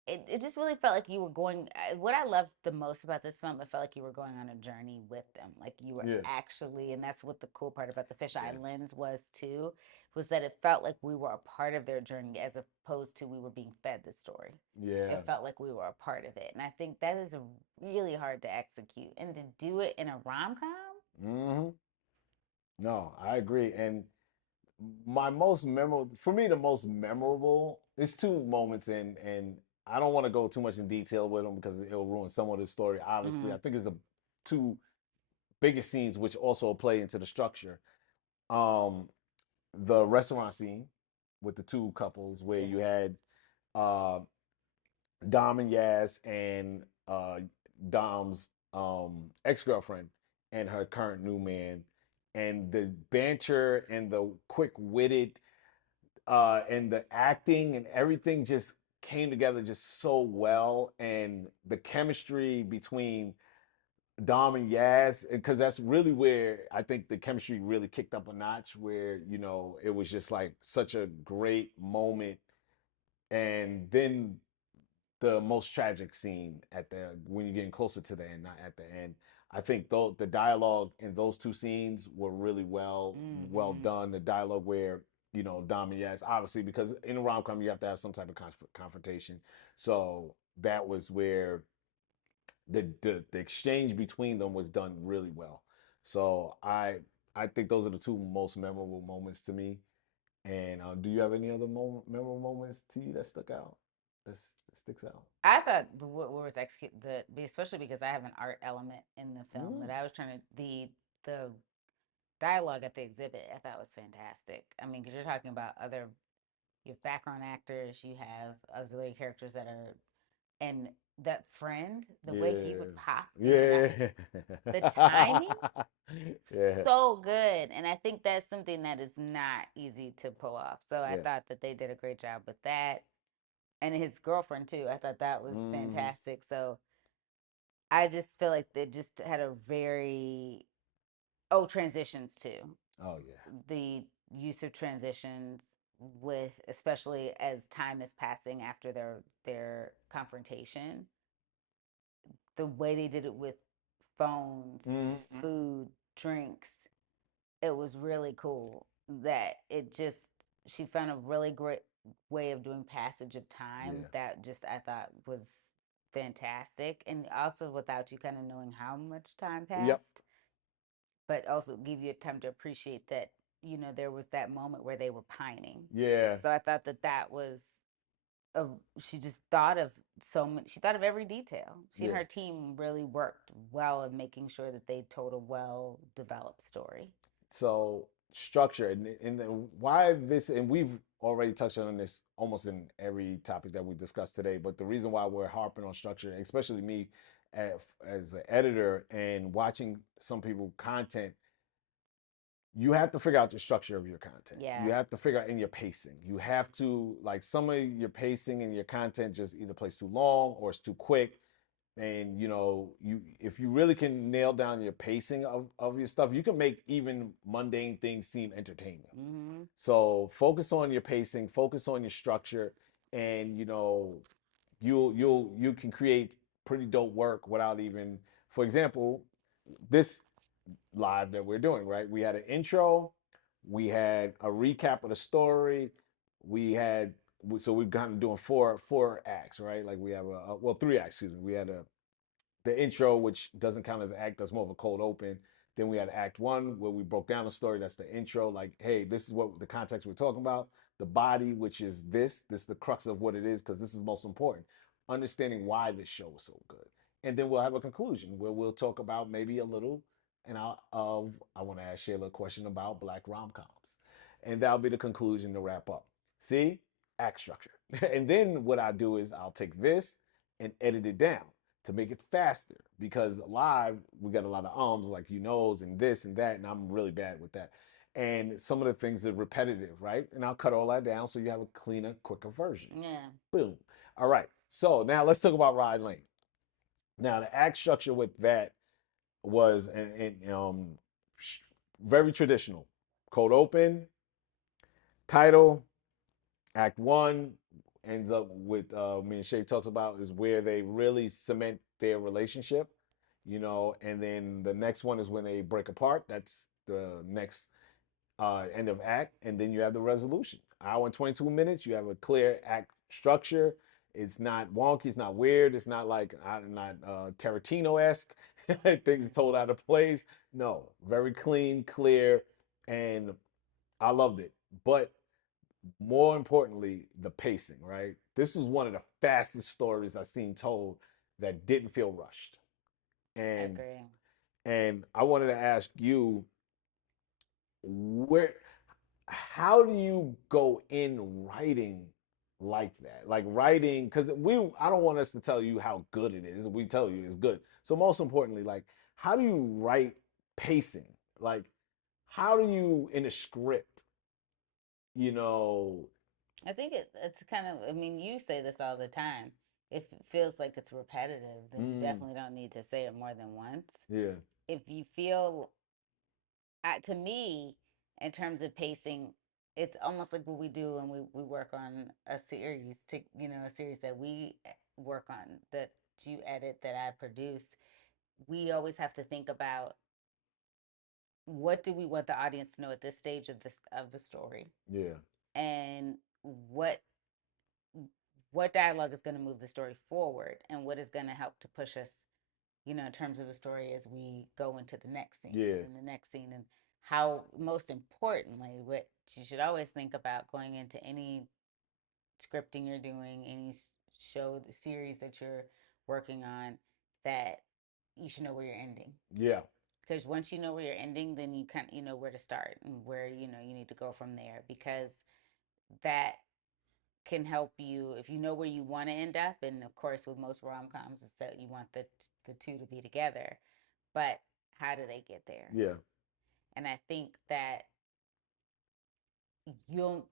it just really felt like you were going. What I loved the most about this film, it felt like you were going on a journey with them. Like you were Yeah. actually, and that's what the cool part about the Yeah. fisheye lens was too, was that it felt like we were a part of their journey as opposed to we were being fed the story. Yeah. It felt like we were a part of it. And I think that is really hard to execute. And to do it in a rom com, Mm-hmm. No, I agree. And my most memorable, for me, the most memorable is two moments, and I don't want to go too much in detail with them because it'll ruin some of the story. Obviously, mm-hmm. I think it's the two biggest scenes which also play into the structure. Um, the restaurant scene with the two couples where Yeah. you had uh Dom and Yaz and Dom's ex-girlfriend and her current new man, and the banter and the quick-witted and the acting and everything just came together just so well, and the chemistry between Dom and Yaz, because that's really where I think the chemistry really kicked up a notch, where it was just like such a great moment. And then the most tragic scene at the when you're getting closer to the end, not at the end. I think though the dialogue in those two scenes were really well Mm-hmm. done. The dialogue where Dom and Yaz, obviously, because in a rom com you have to have some type of confrontation. So that was where the exchange between them was done really well. So I think those are the two most memorable moments to me. And do you have any other memorable moments to you that stuck out? That sticks out? I thought what was executed, especially because I have an art element in the film Mm. that I was trying to the dialogue at the exhibit. I thought was fantastic. I mean, because you're talking about other you have background actors, you have auxiliary characters that are, and that friend, the way he Yeah. would pop in and out, Yeah. the timing, Yeah. so good. And I think that's something that is not easy to pull off. So I Yeah. thought that they did a great job with that. And his girlfriend too. I thought that was Mm. fantastic. So I just feel like they just had a very transitions too. Oh yeah. The use of transitions with especially as time is passing after their confrontation, the way they did it with phones, Mm-hmm. food, drinks, it was really cool. That it just she found a really great way of doing passage of time Yeah. that just I thought was fantastic, and also without you kind of knowing how much time Yep. passed, but also give you time to appreciate that there was that moment where they were pining. Yeah. So I thought that that was a, she just thought of so many. She thought of every detail. She and Yeah. her team really worked well in making sure that they told a well developed story. So structure and why this, and we've already touched on this almost in every topic that we discussed today, but the reason why we're harping on structure, especially me as an editor and watching some people content, you have to figure out the structure of your content. Yeah. You have to figure out in your pacing. You have to, like, some of your pacing and your content just either plays too long or it's too quick. And you if you really can nail down your pacing of your stuff, you can make even mundane things seem entertaining. Mm-hmm. So focus on your pacing, focus on your structure, and you can create pretty dope work without even, for example, this live that we're doing, right? We had an intro, we had a recap of the story, we had so we've kind of doing four acts, right? Like we have well, 3 acts, excuse me. We had the intro, which doesn't count as an act, that's more of a cold open. Then we had Act One, where we broke down the story. That's the intro. Like, hey, this is what the context we're talking about. The body, which is this is the crux of what it is, because this is most important. understanding why this show is so good. And then we'll have a conclusion where we'll talk about maybe a little and I want to ask Shayla a question about black rom-coms. And that'll be the conclusion to wrap up. See? Act structure. And then what I do is I'll take this and edit it down to make it faster because live we got a lot of ums like you knows and this and that, and I'm really bad with that. And some of the things are repetitive, right? And I'll cut all that down so you have a cleaner, quicker version. Yeah. Boom. All right. So now let's talk about Rye Lane. Now the act structure with that was very traditional. Cold open, title, act one ends up with me and Shay talks about is where they really cement their relationship, and then the next one is when they break apart. That's the next end of act, and then you have the resolution. Hour and 22 minutes. You have a clear act structure. It's not wonky. It's not weird. It's not like not Tarantino esque. Things told out of place. No, very clean, clear, and I loved it. But more importantly, the pacing. Right. This is one of the fastest stories I've seen told that didn't feel rushed. I And agree. I wanted to ask you where how do you go in writing like that? Like writing, because I don't want us to tell you how good it is. We tell you it's good. So most importantly, like how do you write pacing? Like how do you in a script, you know? I think it's kind of, I mean, you say this all the time. If it feels like it's repetitive, then you Mm, definitely don't need to say it more than once. yeah, If you feel, to me, in terms of pacing, it's almost like what we do when we work on a series, a series that we work on, that you edit, that I produce. We always have to think about what do we want the audience to know at this stage of the story, yeah, and what what dialogue is going to move the story forward, and what is going to help to push us, in terms of the story as we go into the next scene and yeah, then the next scene. And how, most importantly, what you should always think about going into any scripting you're doing, any show, the series that you're working on, that you should know where you're ending. yeah, Because once you know where you're ending, then you kind of, you know where to start and where, you need to go from there, because that can help you if you know where you want to end up. And of course, with most rom-coms, it's that you want the two to be together, but how do they get there? yeah. And I think that you'll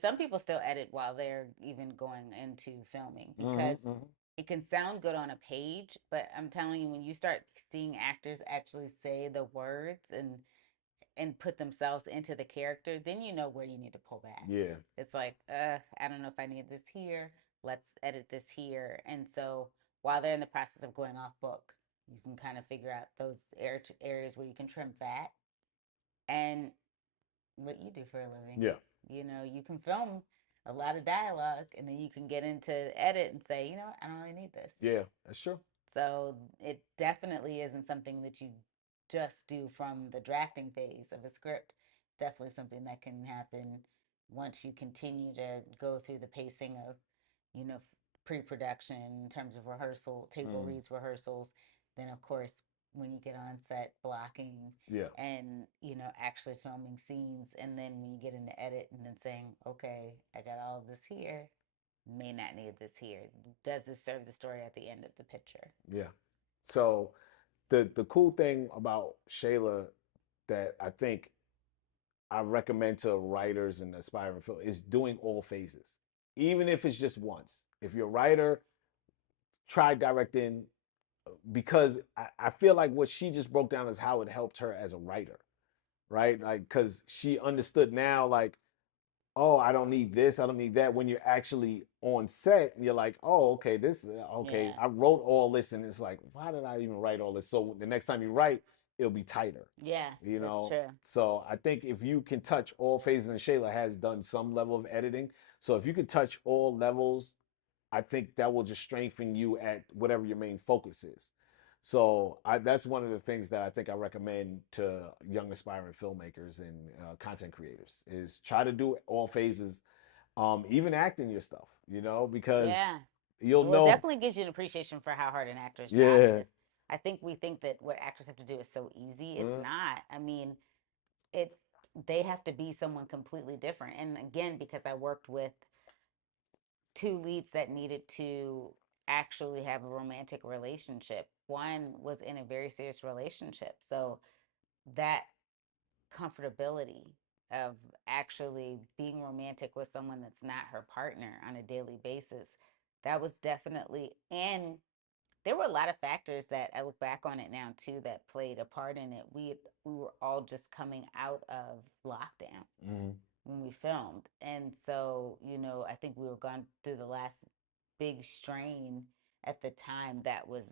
some people still edit while they're even going into filming, Mm-hmm, because mm-hmm. it can sound good on a page, but I'm telling you, when you start seeing actors actually say the words and put themselves into the character, then you know where you need to pull back. Yeah, It's like, I don't know if I need this here. Let's edit this here. And so while they're in the process of going off book, you can kind of figure out those areas where you can trim fat. And what you do for a living, yeah, you can film a lot of dialogue, and then you can get into edit and say, I don't really need this. yeah. That's true. So it definitely isn't something that you just do from the drafting phase of a script. Definitely something that can happen once you continue to go through the pacing of, you know, pre-production in terms of rehearsal, table Mm, reads, rehearsals. Then of course, when you get on set, blocking yeah, and, actually filming scenes, and then when you get into edit and then saying, okay, I got all of this here, may not need this here. Does this serve the story at the end of the picture? yeah. So the cool thing about Shayla that I think I recommend to writers and aspiring film is doing all phases, even if it's just once. If you're a writer, try directing because I feel like what she just broke down is how it helped her as a writer, right? Like, because she understood now, like, oh, I don't need this, I don't need that. When you're actually on set, you're like, oh, okay, okay, Yeah. I wrote all this, and it's like, why did I even write all this? So the next time you write, it'll be tighter, Yeah, you that's know. true. So I think if you can touch all phases, and Shayla has done some level of editing, so if you can touch all levels, I think that will just strengthen you at whatever your main focus is. So that's one of the things that I think I recommend to young aspiring filmmakers and content creators is try to do all phases Even acting your stuff, you know, because Yeah. you'll Well, it know. definitely gives you an appreciation for how hard an actor's job Yeah. is. I think we think that what actors have to do is so easy. It's Mm, not. I mean, it they have to be someone completely different. And again, because I worked with two leads that needed to actually have a romantic relationship. One was in a very serious relationship. So that comfortability of actually being romantic with someone that's not her partner on a daily basis, that was definitely, and there were a lot of factors that I look back on it now too that played a part in it. We were all just coming out of lockdown mm, when we filmed, and so I think we were going through the last big strain at the time that was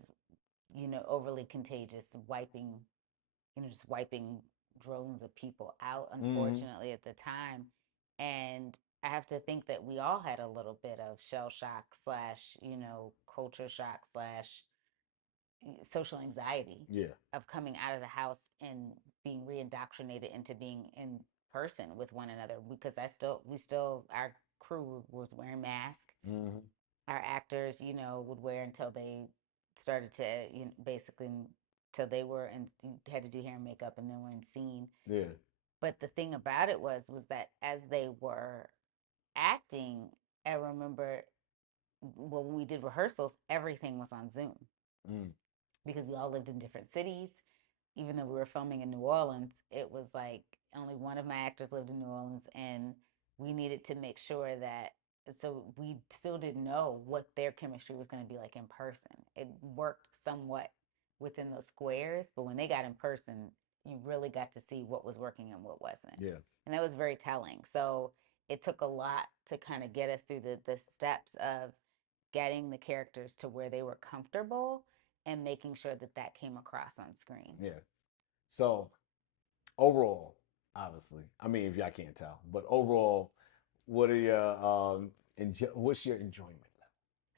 overly contagious, just wiping drones of people out, mm, unfortunately, at the time. And I have to think that we all had a little bit of shell shock slash, culture shock slash social anxiety yeah. of coming out of the house and being reindoctrinated into being in person with one another, because our crew was wearing masks. Mm, Our actors, would wear until they started to, basically till they were and had to do hair and makeup and then were in scene. yeah. But the thing about it was that as they were acting, I remember, well, when we did rehearsals, everything was on Zoom Mm, because we all lived in different cities. Even though we were filming in New Orleans, it was like only one of my actors lived in New Orleans, and we needed to make sure that, so we still didn't know what their chemistry was going to be like in person. It worked somewhat within those squares, but when they got in person, you really got to see what was working and what wasn't. yeah. And that was very telling. So it took a lot to kind of get us through the steps of getting the characters to where they were comfortable and making sure that that came across on screen. Yeah. So overall, obviously, I mean, if y'all can't tell, but overall, what are your what's your enjoyment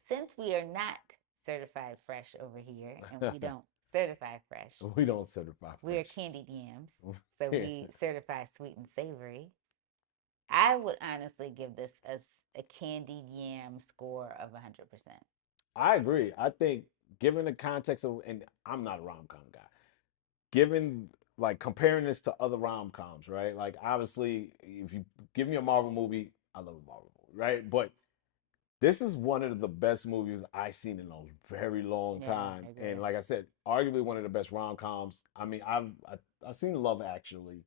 Since we are not certified fresh over here and we level? don't certify fresh, We don't certify we are fresh. candied yams. So Yeah. we certify sweet and savory. I would honestly give this a candied yam score of 100%. I agree. I think given the context of, and I'm not a rom-com guy, given like comparing this to other rom-coms, right? Like obviously, if you give me a Marvel movie, I love a Marvel movie, right? But this is one of the best movies I've seen in a very long Yeah, time, I agree. and like I said, arguably one of the best rom-coms. I mean, I've seen Love Actually.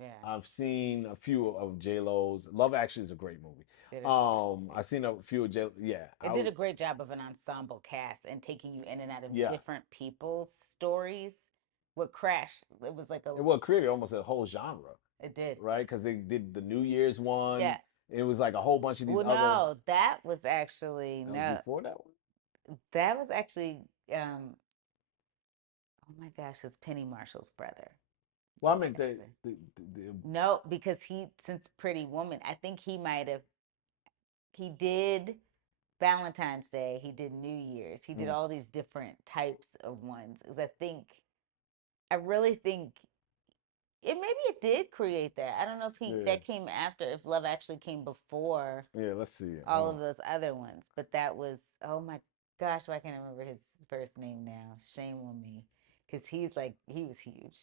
Yeah, I've seen a few of J Lo's. Love Actually is a great movie. it is a great movie. I've seen a few of J. Yeah, It did a great job of an ensemble cast and taking you in and out of yeah. different people's stories. With Crash, it was like a, It created almost a whole genre, it did. right? Because they did the New Year's one. Yeah. It was like a whole bunch of these Well, other. no, that was actually, That was no, before that one. that was actually, um, oh my gosh, it's Penny Marshall's brother. Well, I meant Yes, sir. the No, because since Pretty Woman, I think he did Valentine's Day, he did New Year's, he did mm, all these different types of ones. Because I really think maybe it did create that. I don't know if yeah, that came after, if Love Actually came before yeah. Let's see. all of those other ones. But that was, oh my gosh, why can't I remember his first name now? Shame on me. Because he was huge.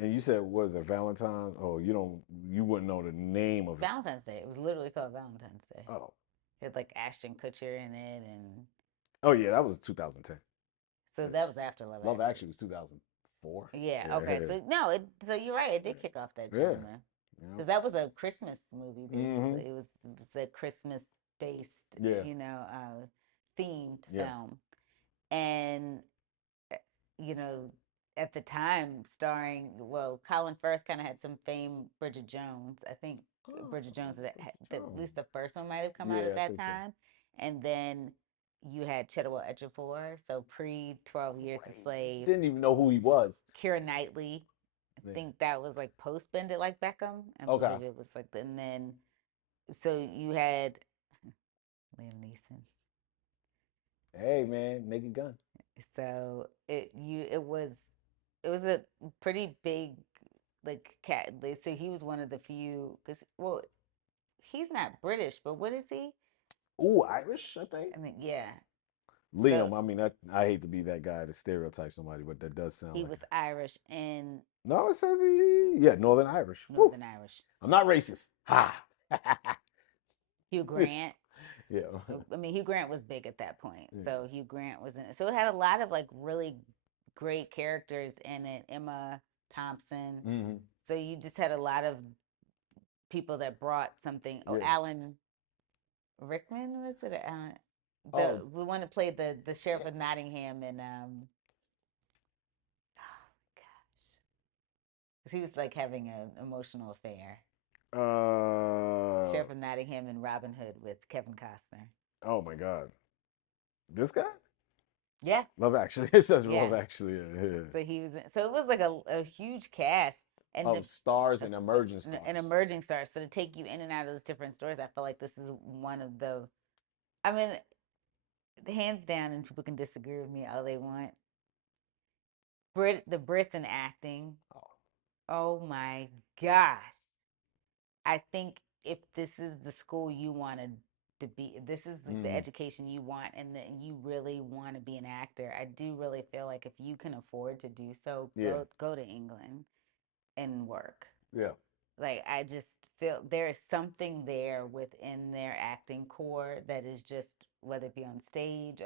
And you said what was it Valentine? Oh, you wouldn't know the name of it. Valentine's Day. It was literally called Valentine's Day. Oh, It had like Ashton Kutcher in it. And oh yeah, that was 2010. so that was after Love Love Actually. Actually was 2004. Yeah, okay. Yeah, So, no, so you're right. It did kick off that yeah, genre. yeah. Because that was a Christmas movie, Mm-hmm. basically. It was a Christmas based, Yeah, themed yeah. film. And uh, you know, at the time, starring, well, Colin Firth kind of had some fame. Bridget Jones, I think Oh, Bridget Jones, at Jones. least the first one might have come out Yeah, at I that think so. time, and then you had Chiwetel Ejiofor, so pre 12 Years a Slave. Didn't even know who he was. Keira Knightley, I Yeah. think that was like post Bend It Like Beckham. I Okay. believe it was like, and then so you had Liam Neeson. Hey man, Naked Gun. So it was a pretty big, like, cat. So he was one of the few, because, well, he's not British, but what is he? Ooh, Irish, I think. I mean, yeah. So Liam. I mean, I hate to be that guy to stereotype somebody, but that does sound he like was a. Irish and No, it says he. Yeah, Northern Irish. Woo. Northern Irish. I'm not racist. Ha. Hugh Grant. Yeah. I mean, Hugh Grant was big at that point. Yeah. So Hugh Grant was in it. So it had a lot of like really great characters in it. Emma Thompson. Hmm. So you just had a lot of people that brought something. Oh, Yeah. Alan Rickman was it? The Oh, one that played the sheriff of Nottingham and oh gosh, he was like having an emotional affair. uh, Sheriff of Nottingham and Robin Hood with Kevin Costner. oh my God, this guy? Yeah, Love Actually. It says yeah. Love Actually. Yeah, yeah. So he was. So it was like a huge cast and Of stars and emerging an stars. emerging star. So to take you in and out of those different stories, I feel like this is one of the. I mean, hands down, and people can disagree with me all they want. The Brits in acting. Oh my gosh! I think if this is the school you wanted to be, this is the Mm, education you want, and that you really want to be an actor, I do really feel like if you can afford to do so, yeah, go to England and work. yeah. Like I just feel there is something there within their acting core that is just whether it be on stage,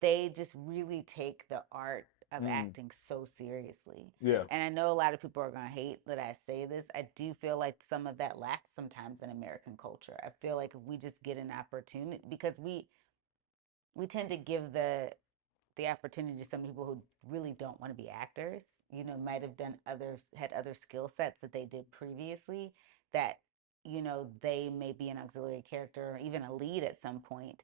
they just really take the art of Mm, acting so seriously. yeah, And I know a lot of people are going to hate that I say this. I do feel like some of that lacks sometimes in American culture. I feel like if we just get an opportunity because we tend to give the opportunity to some people who really don't want to be actors, might have done others had other skill sets that they did previously that they may be an auxiliary character or even a lead at some point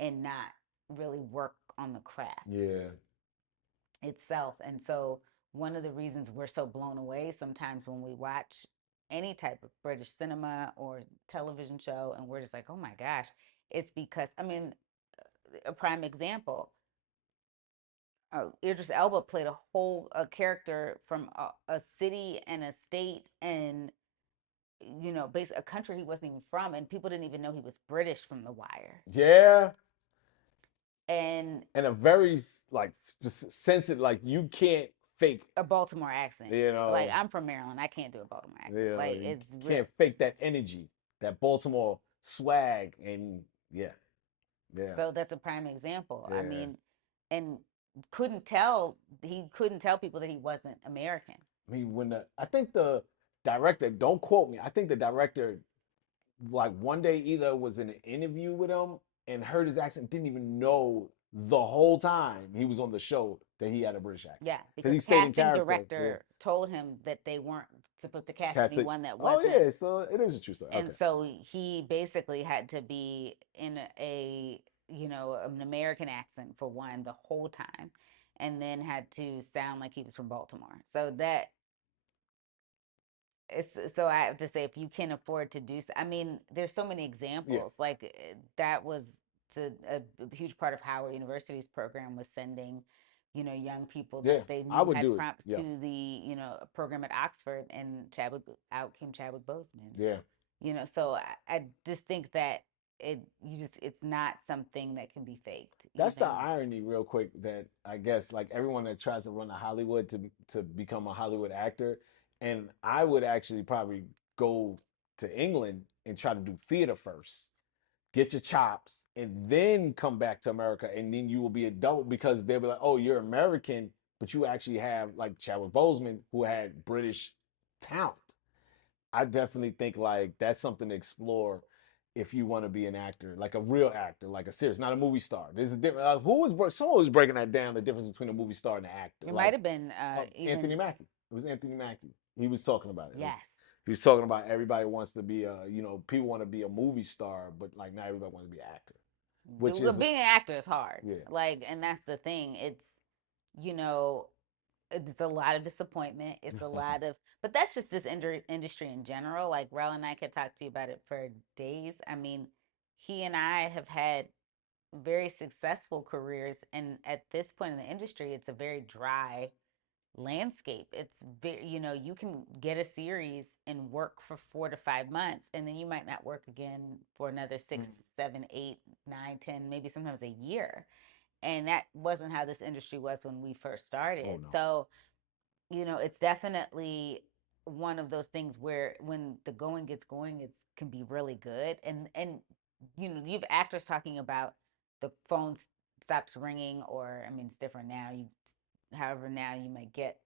and not really work on the craft yeah, itself. And so one of the reasons we're so blown away sometimes when we watch any type of British cinema or television show and we're just like, oh my gosh, it's because, I mean, a prime example, Idris Elba played a character from a city and a state and based a country he wasn't even from, and people didn't even know he was British from The Wire. yeah. And And a very like sensitive, like you can't fake, a Baltimore accent. you Like know, I'm from Maryland, I can't do a Baltimore accent. Like you it's real. can't fake that energy, that Baltimore swag, and yeah, yeah, So that's a prime example. I yeah. mean, and he couldn't tell people that he wasn't American. I mean, I think the director, don't quote me, I think the director like one day either was in an interview with him and heard his accent, didn't even know the whole time he was on the show that he had a British accent Yeah, because because he the stayed in casting character. Yeah, director told him that they weren't supposed to cast Catholic. anyone that Oh wasn't. yeah, so it is a true story. And Okay. so he basically had to be in an American accent for one the whole time, and then had to sound like he was from Baltimore. So I have to say, if you can afford to do so, I mean, there's so many Yeah, examples. Like that was a huge part of Howard University's program was sending, young people yeah, that they I knew would had do it. prompts Yeah, to the, program at Oxford, and out came Chadwick Boseman. yeah. So I just think that it's not something that can be faked. That's the irony, real quick, that I guess like everyone that tries to run a Hollywood to become a Hollywood actor, and I would actually probably go to England and try to do theater first, get your chops, and then come back to America, and then you will be a double because they'll be like, oh, you're American, but you actually have like Chadwick Boseman who had British talent. I definitely think like that's something to explore if you want to be an actor, like a real actor, like a serious, not a movie star. There's a difference. Someone was breaking that down, the difference between a movie star and an actor. It might Like have been Anthony even Mackie. It was Anthony Mackie. He was talking about it. yes. He was talking about everybody wants to be people want to be a movie star, but like not everybody wants to be an actor. Which is Being an actor is hard. yeah, Like, and that's the thing. You know, it's a lot of disappointment. It's a lot of, but that's just this industry in general. Like, Rel and I could talk to you about it for days. I mean, he and I have had very successful careers, and at this point in the industry, it's a very dry landscape. It's very, you can get a series and work for 4 to 5 months, and then you might not work again for another six, Mm. 7, 8, 9, 10, maybe sometimes a year. And that wasn't how this industry was when we first Oh started. no. So, it's definitely one of those things where when the going gets going, it can be really good. And you have actors talking about the phone stops ringing, or I mean, it's different now. However, now you might get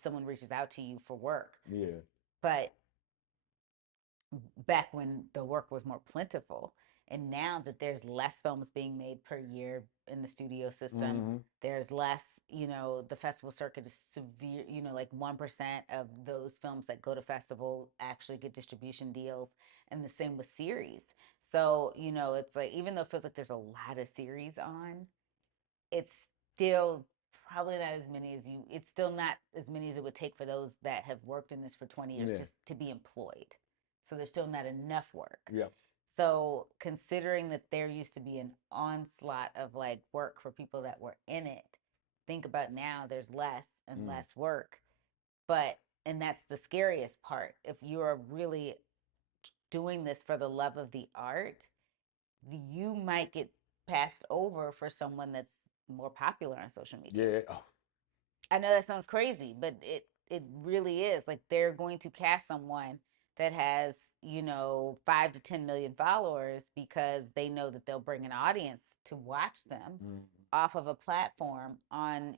someone reaches out to you for work, Yeah. but back when the work was more plentiful. And now that there's less films being made per year in the studio system, Hmm. there's less, the festival circuit is severe, like 1% of those films that go to festival actually get distribution deals. And the same with series. So, it's like, even though it feels like there's a lot of series on, it's still probably not as many as you it's still not as many as it would take for those that have worked in this for 20 years Yeah. just to be employed. So there's still not enough work. Yep. So considering that there used to be an onslaught of like work for people that were in it, think about now there's less and Mm. less work. But and that's the scariest part. If you are really doing this for the love of the art, you might get passed over for someone that's more popular on social media. Yeah. Oh. I know that sounds crazy, but it really is. Like they're going to cast someone that has, 5 to 10 million followers because they know that they'll bring an audience to watch them Mm. off of a platform on,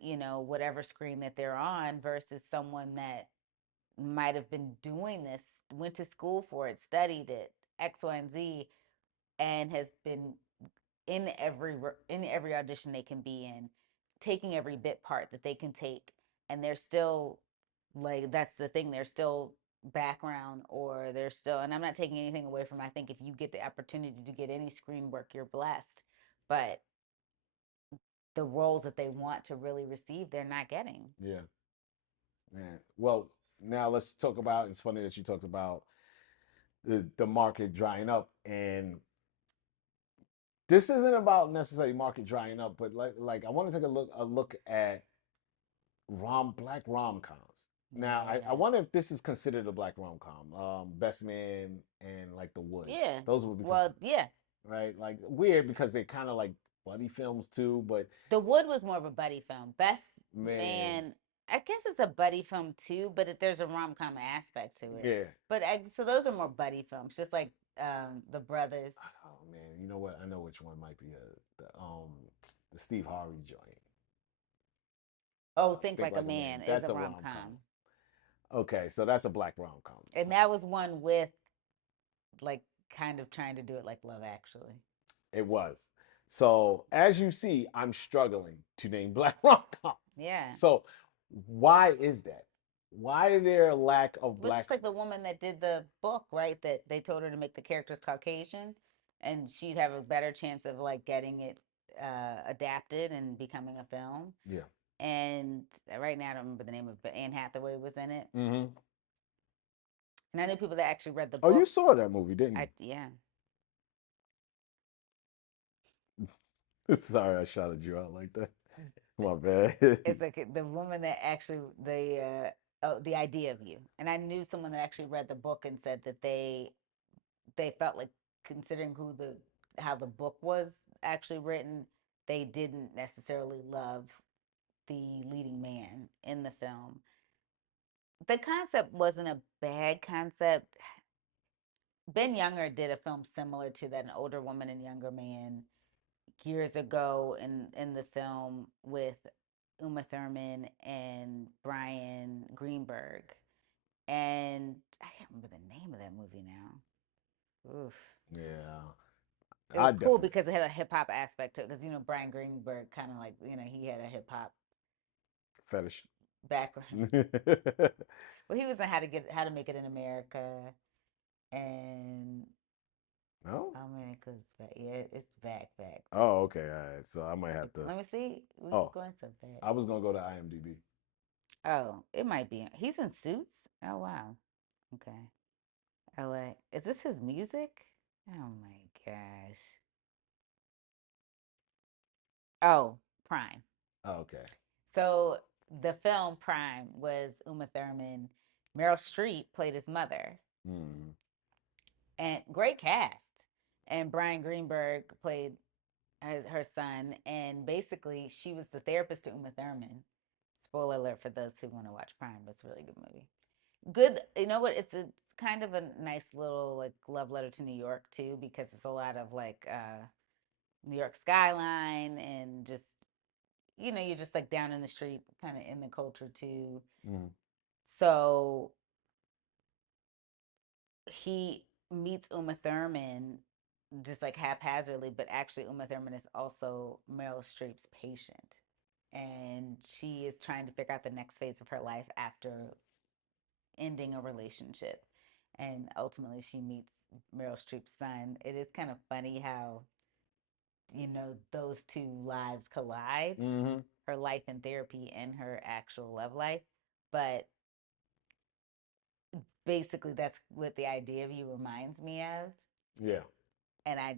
whatever screen that they're on versus someone that might have been doing this, went to school for it, studied it, X, Y, and Z, and has been in every audition they can be in, taking every bit part that they can take, and they're still like that's the thing. They're still background, or they're still. And I'm not taking anything away from. I think if you get the opportunity to get any screen work, you're blessed. But the roles that they want to really receive, they're not getting. Yeah. Man. Well, now let's talk about. It's funny that you talked about the market drying up, and this isn't about necessarily market drying up, but like I want to take a look at black rom coms. Now I Yeah. wonder if this is considered a black rom com. Best Man and like The Wood. Yeah. Those would be Well, yeah. right. Like weird because they kind of like buddy films too. But The Wood was more of a buddy film. Best man, Man, I guess it's a buddy film too, but there's a rom com aspect to it. yeah. But so those are more buddy films, just like the brothers. Oh man, you know what? I know which one might be the Steve Harvey joint. Oh, Think Think Like a Like a Man. Man is That's a a rom rom com. com, Okay, so that's a black rom com. and that was one with like kind of trying to do it like Love Actually. It was. So as you see, I'm struggling to name black rom coms. Yeah. So why is that? Why is there a lack of Well, it's black? just like the woman that did the book, right? That they told her to make the characters Caucasian, and she'd have a better chance of like getting it adapted and becoming a film. Yeah. And right now I don't remember the name of it, but Anne Hathaway was in it. Mm-hmm. And I knew people that actually read the Oh, you book. saw that movie, didn't Yeah. you? Sorry, I shouted you out like that. My bad. It's like the woman that actually the idea of you. And I knew someone that actually read the book and said that they felt like, considering who the how the book was actually written, they didn't necessarily love the leading man in the film. The concept wasn't a bad concept. Ben Younger did a film similar to that, an older woman and younger man, years ago in the film with Uma Thurman and Brian Greenberg. And I can't remember the name of that movie now. Oof. Yeah, It I was cool definitely because it had a hip hop aspect to it. Because Brian Greenberg kind of like he had a hip hop fetish. background. Well, he was in How to Make It in America, and No. oh man, cause yeah, it's back. Oh, okay. All right. So I might have to. Let me see. We Oh, going so back. I was gonna go to IMDb. Oh, it might be. He's in Suits. Oh wow. Okay. LA. Is this his music? Oh my gosh. Oh, Prime. Oh, okay. So the film Prime was Uma Thurman. Meryl Streep played his mother, Mm. and great cast. And Brian Greenberg played her son, and basically she was the therapist to Uma Thurman. Spoiler alert for those who want to watch Prime, but it's a really good movie. Good, you know what? It's a kind of a nice little like love letter to New York too, because it's a lot of like New York skyline and just you're just like down in the street, kind of in the culture too. Mm. So he meets Uma Thurman just like haphazardly, but actually Uma Thurman is also Meryl Streep's patient. And she is trying to figure out the next phase of her life after ending a relationship. And ultimately she meets Meryl Streep's son. It is kind of funny how, those two lives collide, Mm-hmm. her life in therapy and her actual love life. But basically that's what the idea of you reminds me of. Yeah. And I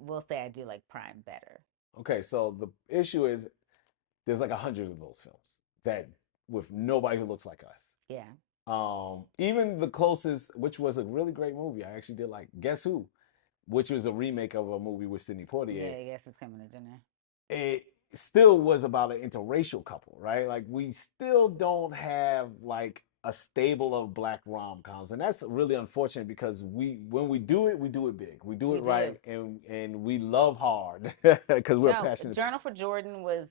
will say I do like Prime better. Okay, so the issue is there's like 100 of those films that with nobody who looks like us. Yeah. Even the closest, which was a really great movie, I actually did like Guess Who, which was a remake of a movie with Sidney Poitier. Yeah, I guess it's coming to dinner. It still was about an interracial couple, right? Like we still don't have like a stable of black rom-coms, and that's really unfortunate because when we do it big, we do We it do. right, and we love hard because we're No, passionate. Journal for Jordan was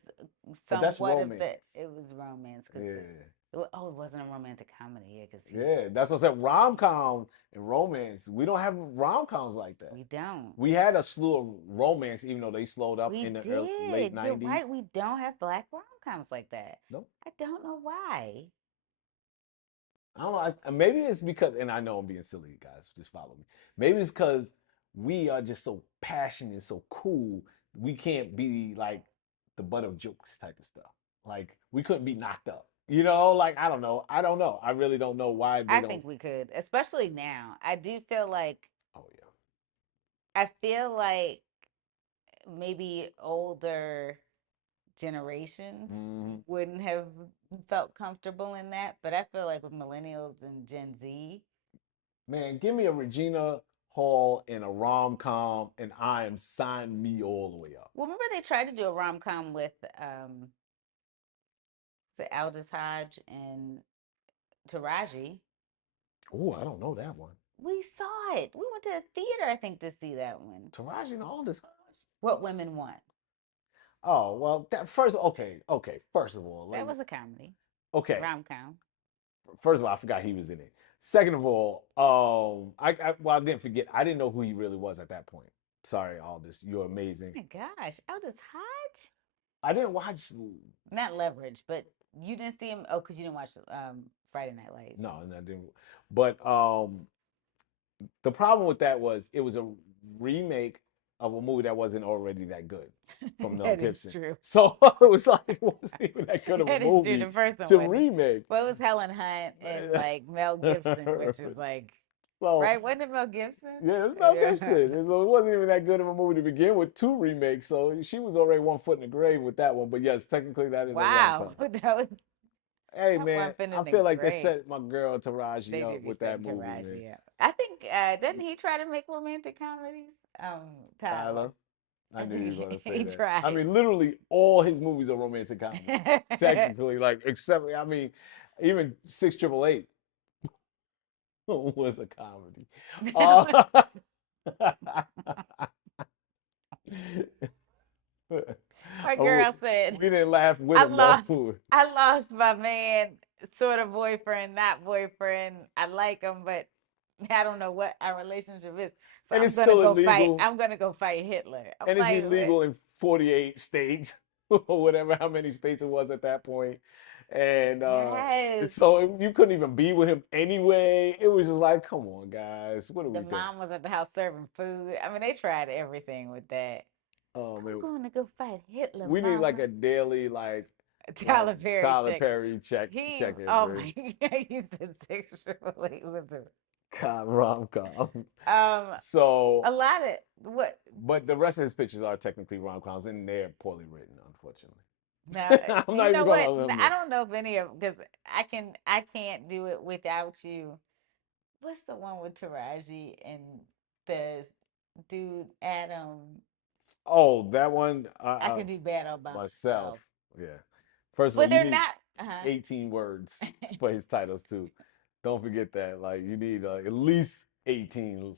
But that's somewhat of it. romance. It was romance because Yeah. oh, it wasn't a romantic comedy. Yeah, because Yeah, that's what I said. Rom com and romance. We don't have rom coms like that. we don't. We had a slew of romance, even though they slowed up We in the late did. You're right. '90s. We don't have black rom coms like that. Nope. I don't know why. I don't know. Maybe it's because, and I know I'm being silly, guys. Just follow me. Maybe it's because we are just so passionate and so cool. We can't be like the butt of jokes type of stuff. Like we couldn't be knocked up. Like I don't know. I don't know. I really don't know why they I don't. think we could, especially now. I do feel like Oh yeah. I feel like maybe older generations Mm-hmm. wouldn't have felt comfortable in that, but I feel like with millennials and Gen Z, Man, give me a Regina Hall in a rom com, and I am sign me all the way up. well, remember they tried to do a rom com with the Aldous Hodge and Taraji. Oh, I don't know that one. We saw it. We went to the theater, I think, to see that one. Taraji and all this. What Women Want. Oh well, that first. Okay. First of all, That was a comedy, okay. rom com. First of all, I forgot he was in it. Second of all, I didn't forget. I didn't know who he really was at that point. Sorry, all this. You're Oh amazing. my gosh, Aldous Hodge. I didn't watch. Not Leverage, but you didn't see him. Oh, because you didn't watch Friday Night Lights. No, I didn't. But the problem with that was it was a remake of a movie that wasn't already that good from Mel That is Gibson. true. So it was like it wasn't even that good of a That is true. movie The first one to wasn't. remake. Well, it was Helen Hunt and like Mel Gibson, which is like So right. Wasn't it Mel Gibson? yeah, it's Mel Yeah. Gibson. So it wasn't even that good of a movie to begin with. Two remakes, so she was already one foot in the grave with that one. But yes, technically that is a rom Wow, com. that was Hey that man, one fin I in the feel like they grave. set my girl Taraji They up did be with that setting movie, man. Taraji up. I think didn't he try to make romantic comedies? Tyler. Tyler. I I knew you think were gonna say he that. I tried. mean, literally all his movies are romantic comedies. Technically, like except I mean, even 688 was a comedy. Uh, My we girl said, didn't laugh with I him though. lost I lost my man, sort of boyfriend, not boyfriend. I like him, but I don't know what our relationship is. So And it's still illegal. I'm gonna go fight Hitler. I'm And it's like, what? illegal in 48 states or whatever, how many states it was at that point. And Yes. so you couldn't even be with him anyway. It was just like, come on, guys, what are The we doing? mom was at the house serving food. I mean, they tried everything with that. I'm Man, going to go fight Hitler, we need like mama. a daily Tyler Perry Tyler check. Perry He, check oh in, my, he said sexually was God, rom com. um So, a lot of what but the rest of his pictures are technically rom coms, and they're poorly written, unfortunately. No, I'm you not even know gonna what? I eliminate. don't know if any of because I can't do it without you. What's the one with Taraji and the dude Adam? Oh, that one. I can do bad all by Myself. myself, Yeah. First of all, but you they're need not. Uh-huh. 18 words for his titles too. Don't forget that. Like you need at least 18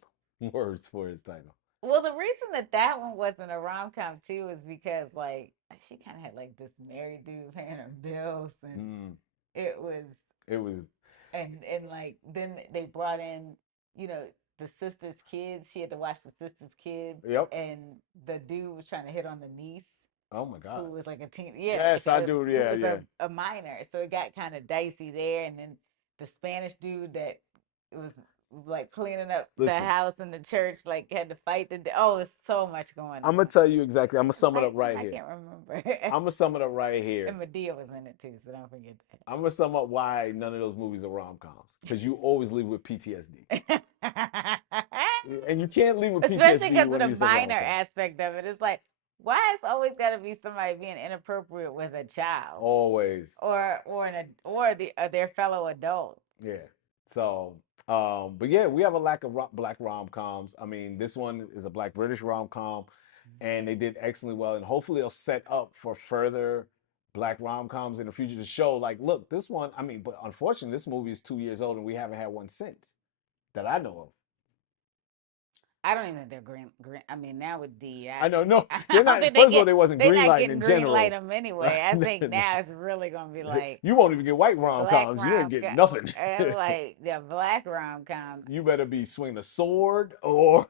words for his title. Well, the reason that that one wasn't a rom com too is because like she kind of had like this married dude paying her bills, and Mm, it was it was. and like then they brought in, you know, the sister's kids. She had to watch the sister's kids, Yep. and the dude was trying to hit on the niece, Oh my God. who was like a teen, yeah, Yes, I do. who Yeah, was yeah. a minor. So it got kind of dicey there, and then the Spanish dude that was like cleaning up the Listen, house in the church, like had to fight oh, it's so much going I'm gonna on. tell you exactly. I'm gonna The sum it up wife's name right I here. can't remember. I'm gonna sum it up right And here. Medea was in it too, so don't forget I'm gonna sum up why none of those movies are rom coms because you always leave with PTSD, that. and you can't leave with Especially PTSD because of when the it's a rom minor com. aspect of it. It's like, why is always got to be somebody being inappropriate with a child Always. or their fellow adult? Yeah. So, but yeah, we have a lack of black rom coms. I mean, this one is a black British rom com, and they did excellently well. And hopefully, they'll set up for further black rom coms in the future to show, like, look, this one. I mean, but unfortunately, this movie is 2 years old, and we haven't had one since that I know of. I don't even think they're green. I mean, now with D, I know, no, I they're don't not. think they First of all, get they wasn't they're green not lighting getting in green light general. them anyway. I think now it's really gonna be like You won't even get white rom black coms. You ain't rom getting com, nothing. like the black rom com. You better be swinging a sword or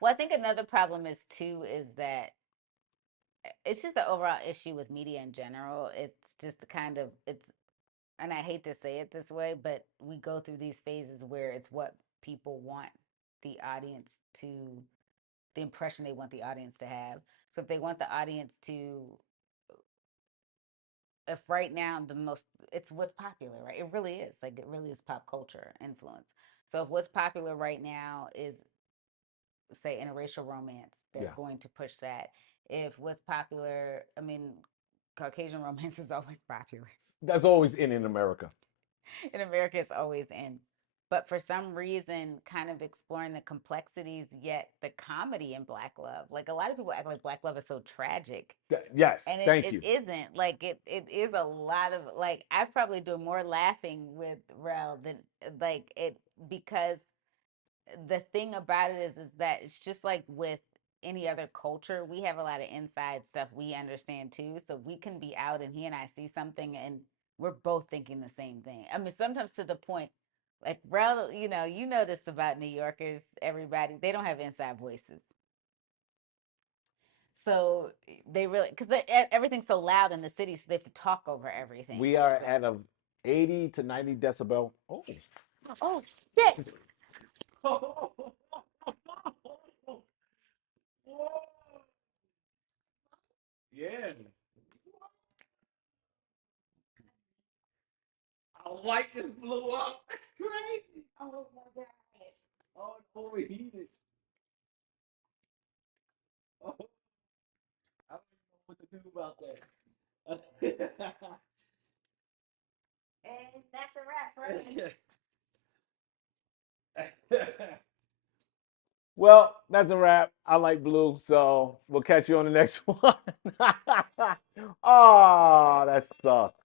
Well, I think another problem is too is that it's just the overall issue with media in general. It's just kind of it's and I hate to say it this way, but we go through these phases where it's what people want the audience to the impression they want the audience to have. So if they want the audience to if right now the most it's what's popular, right? It really is. Like it really is pop culture influence. So if what's popular right now is say interracial romance, they're yeah. going to push that. If what's popular, I mean, Caucasian romance is always popular. That's always in America. In America, it's always in. But for some reason, kind of exploring the complexities, yet the comedy in Black Love. Like a lot of people act like Black Love is so tragic. Yes, And thank it you. isn't. Like it is a lot of like I probably do more laughing with Rel than like it because the thing about it is that it's just like with any other culture, we have a lot of inside stuff we understand too. So we can be out and he and I see something and we're both thinking the same thing. I mean, sometimes to the point, like, Rel, you know this about New Yorkers, everybody, they don't have inside voices. So they really, because everything's so loud in the city, so they have to talk over everything. We are So, at a 80 to 90 decibel. Oh. oh, shit. Yeah. A light just blew up. That's crazy. Oh my God. Oh, it overheated. Oh, I don't even know what to do about that. And that's a wrap, right? Well, that's a wrap. I like blue, so we'll catch you on the next one. Oh, that sucked.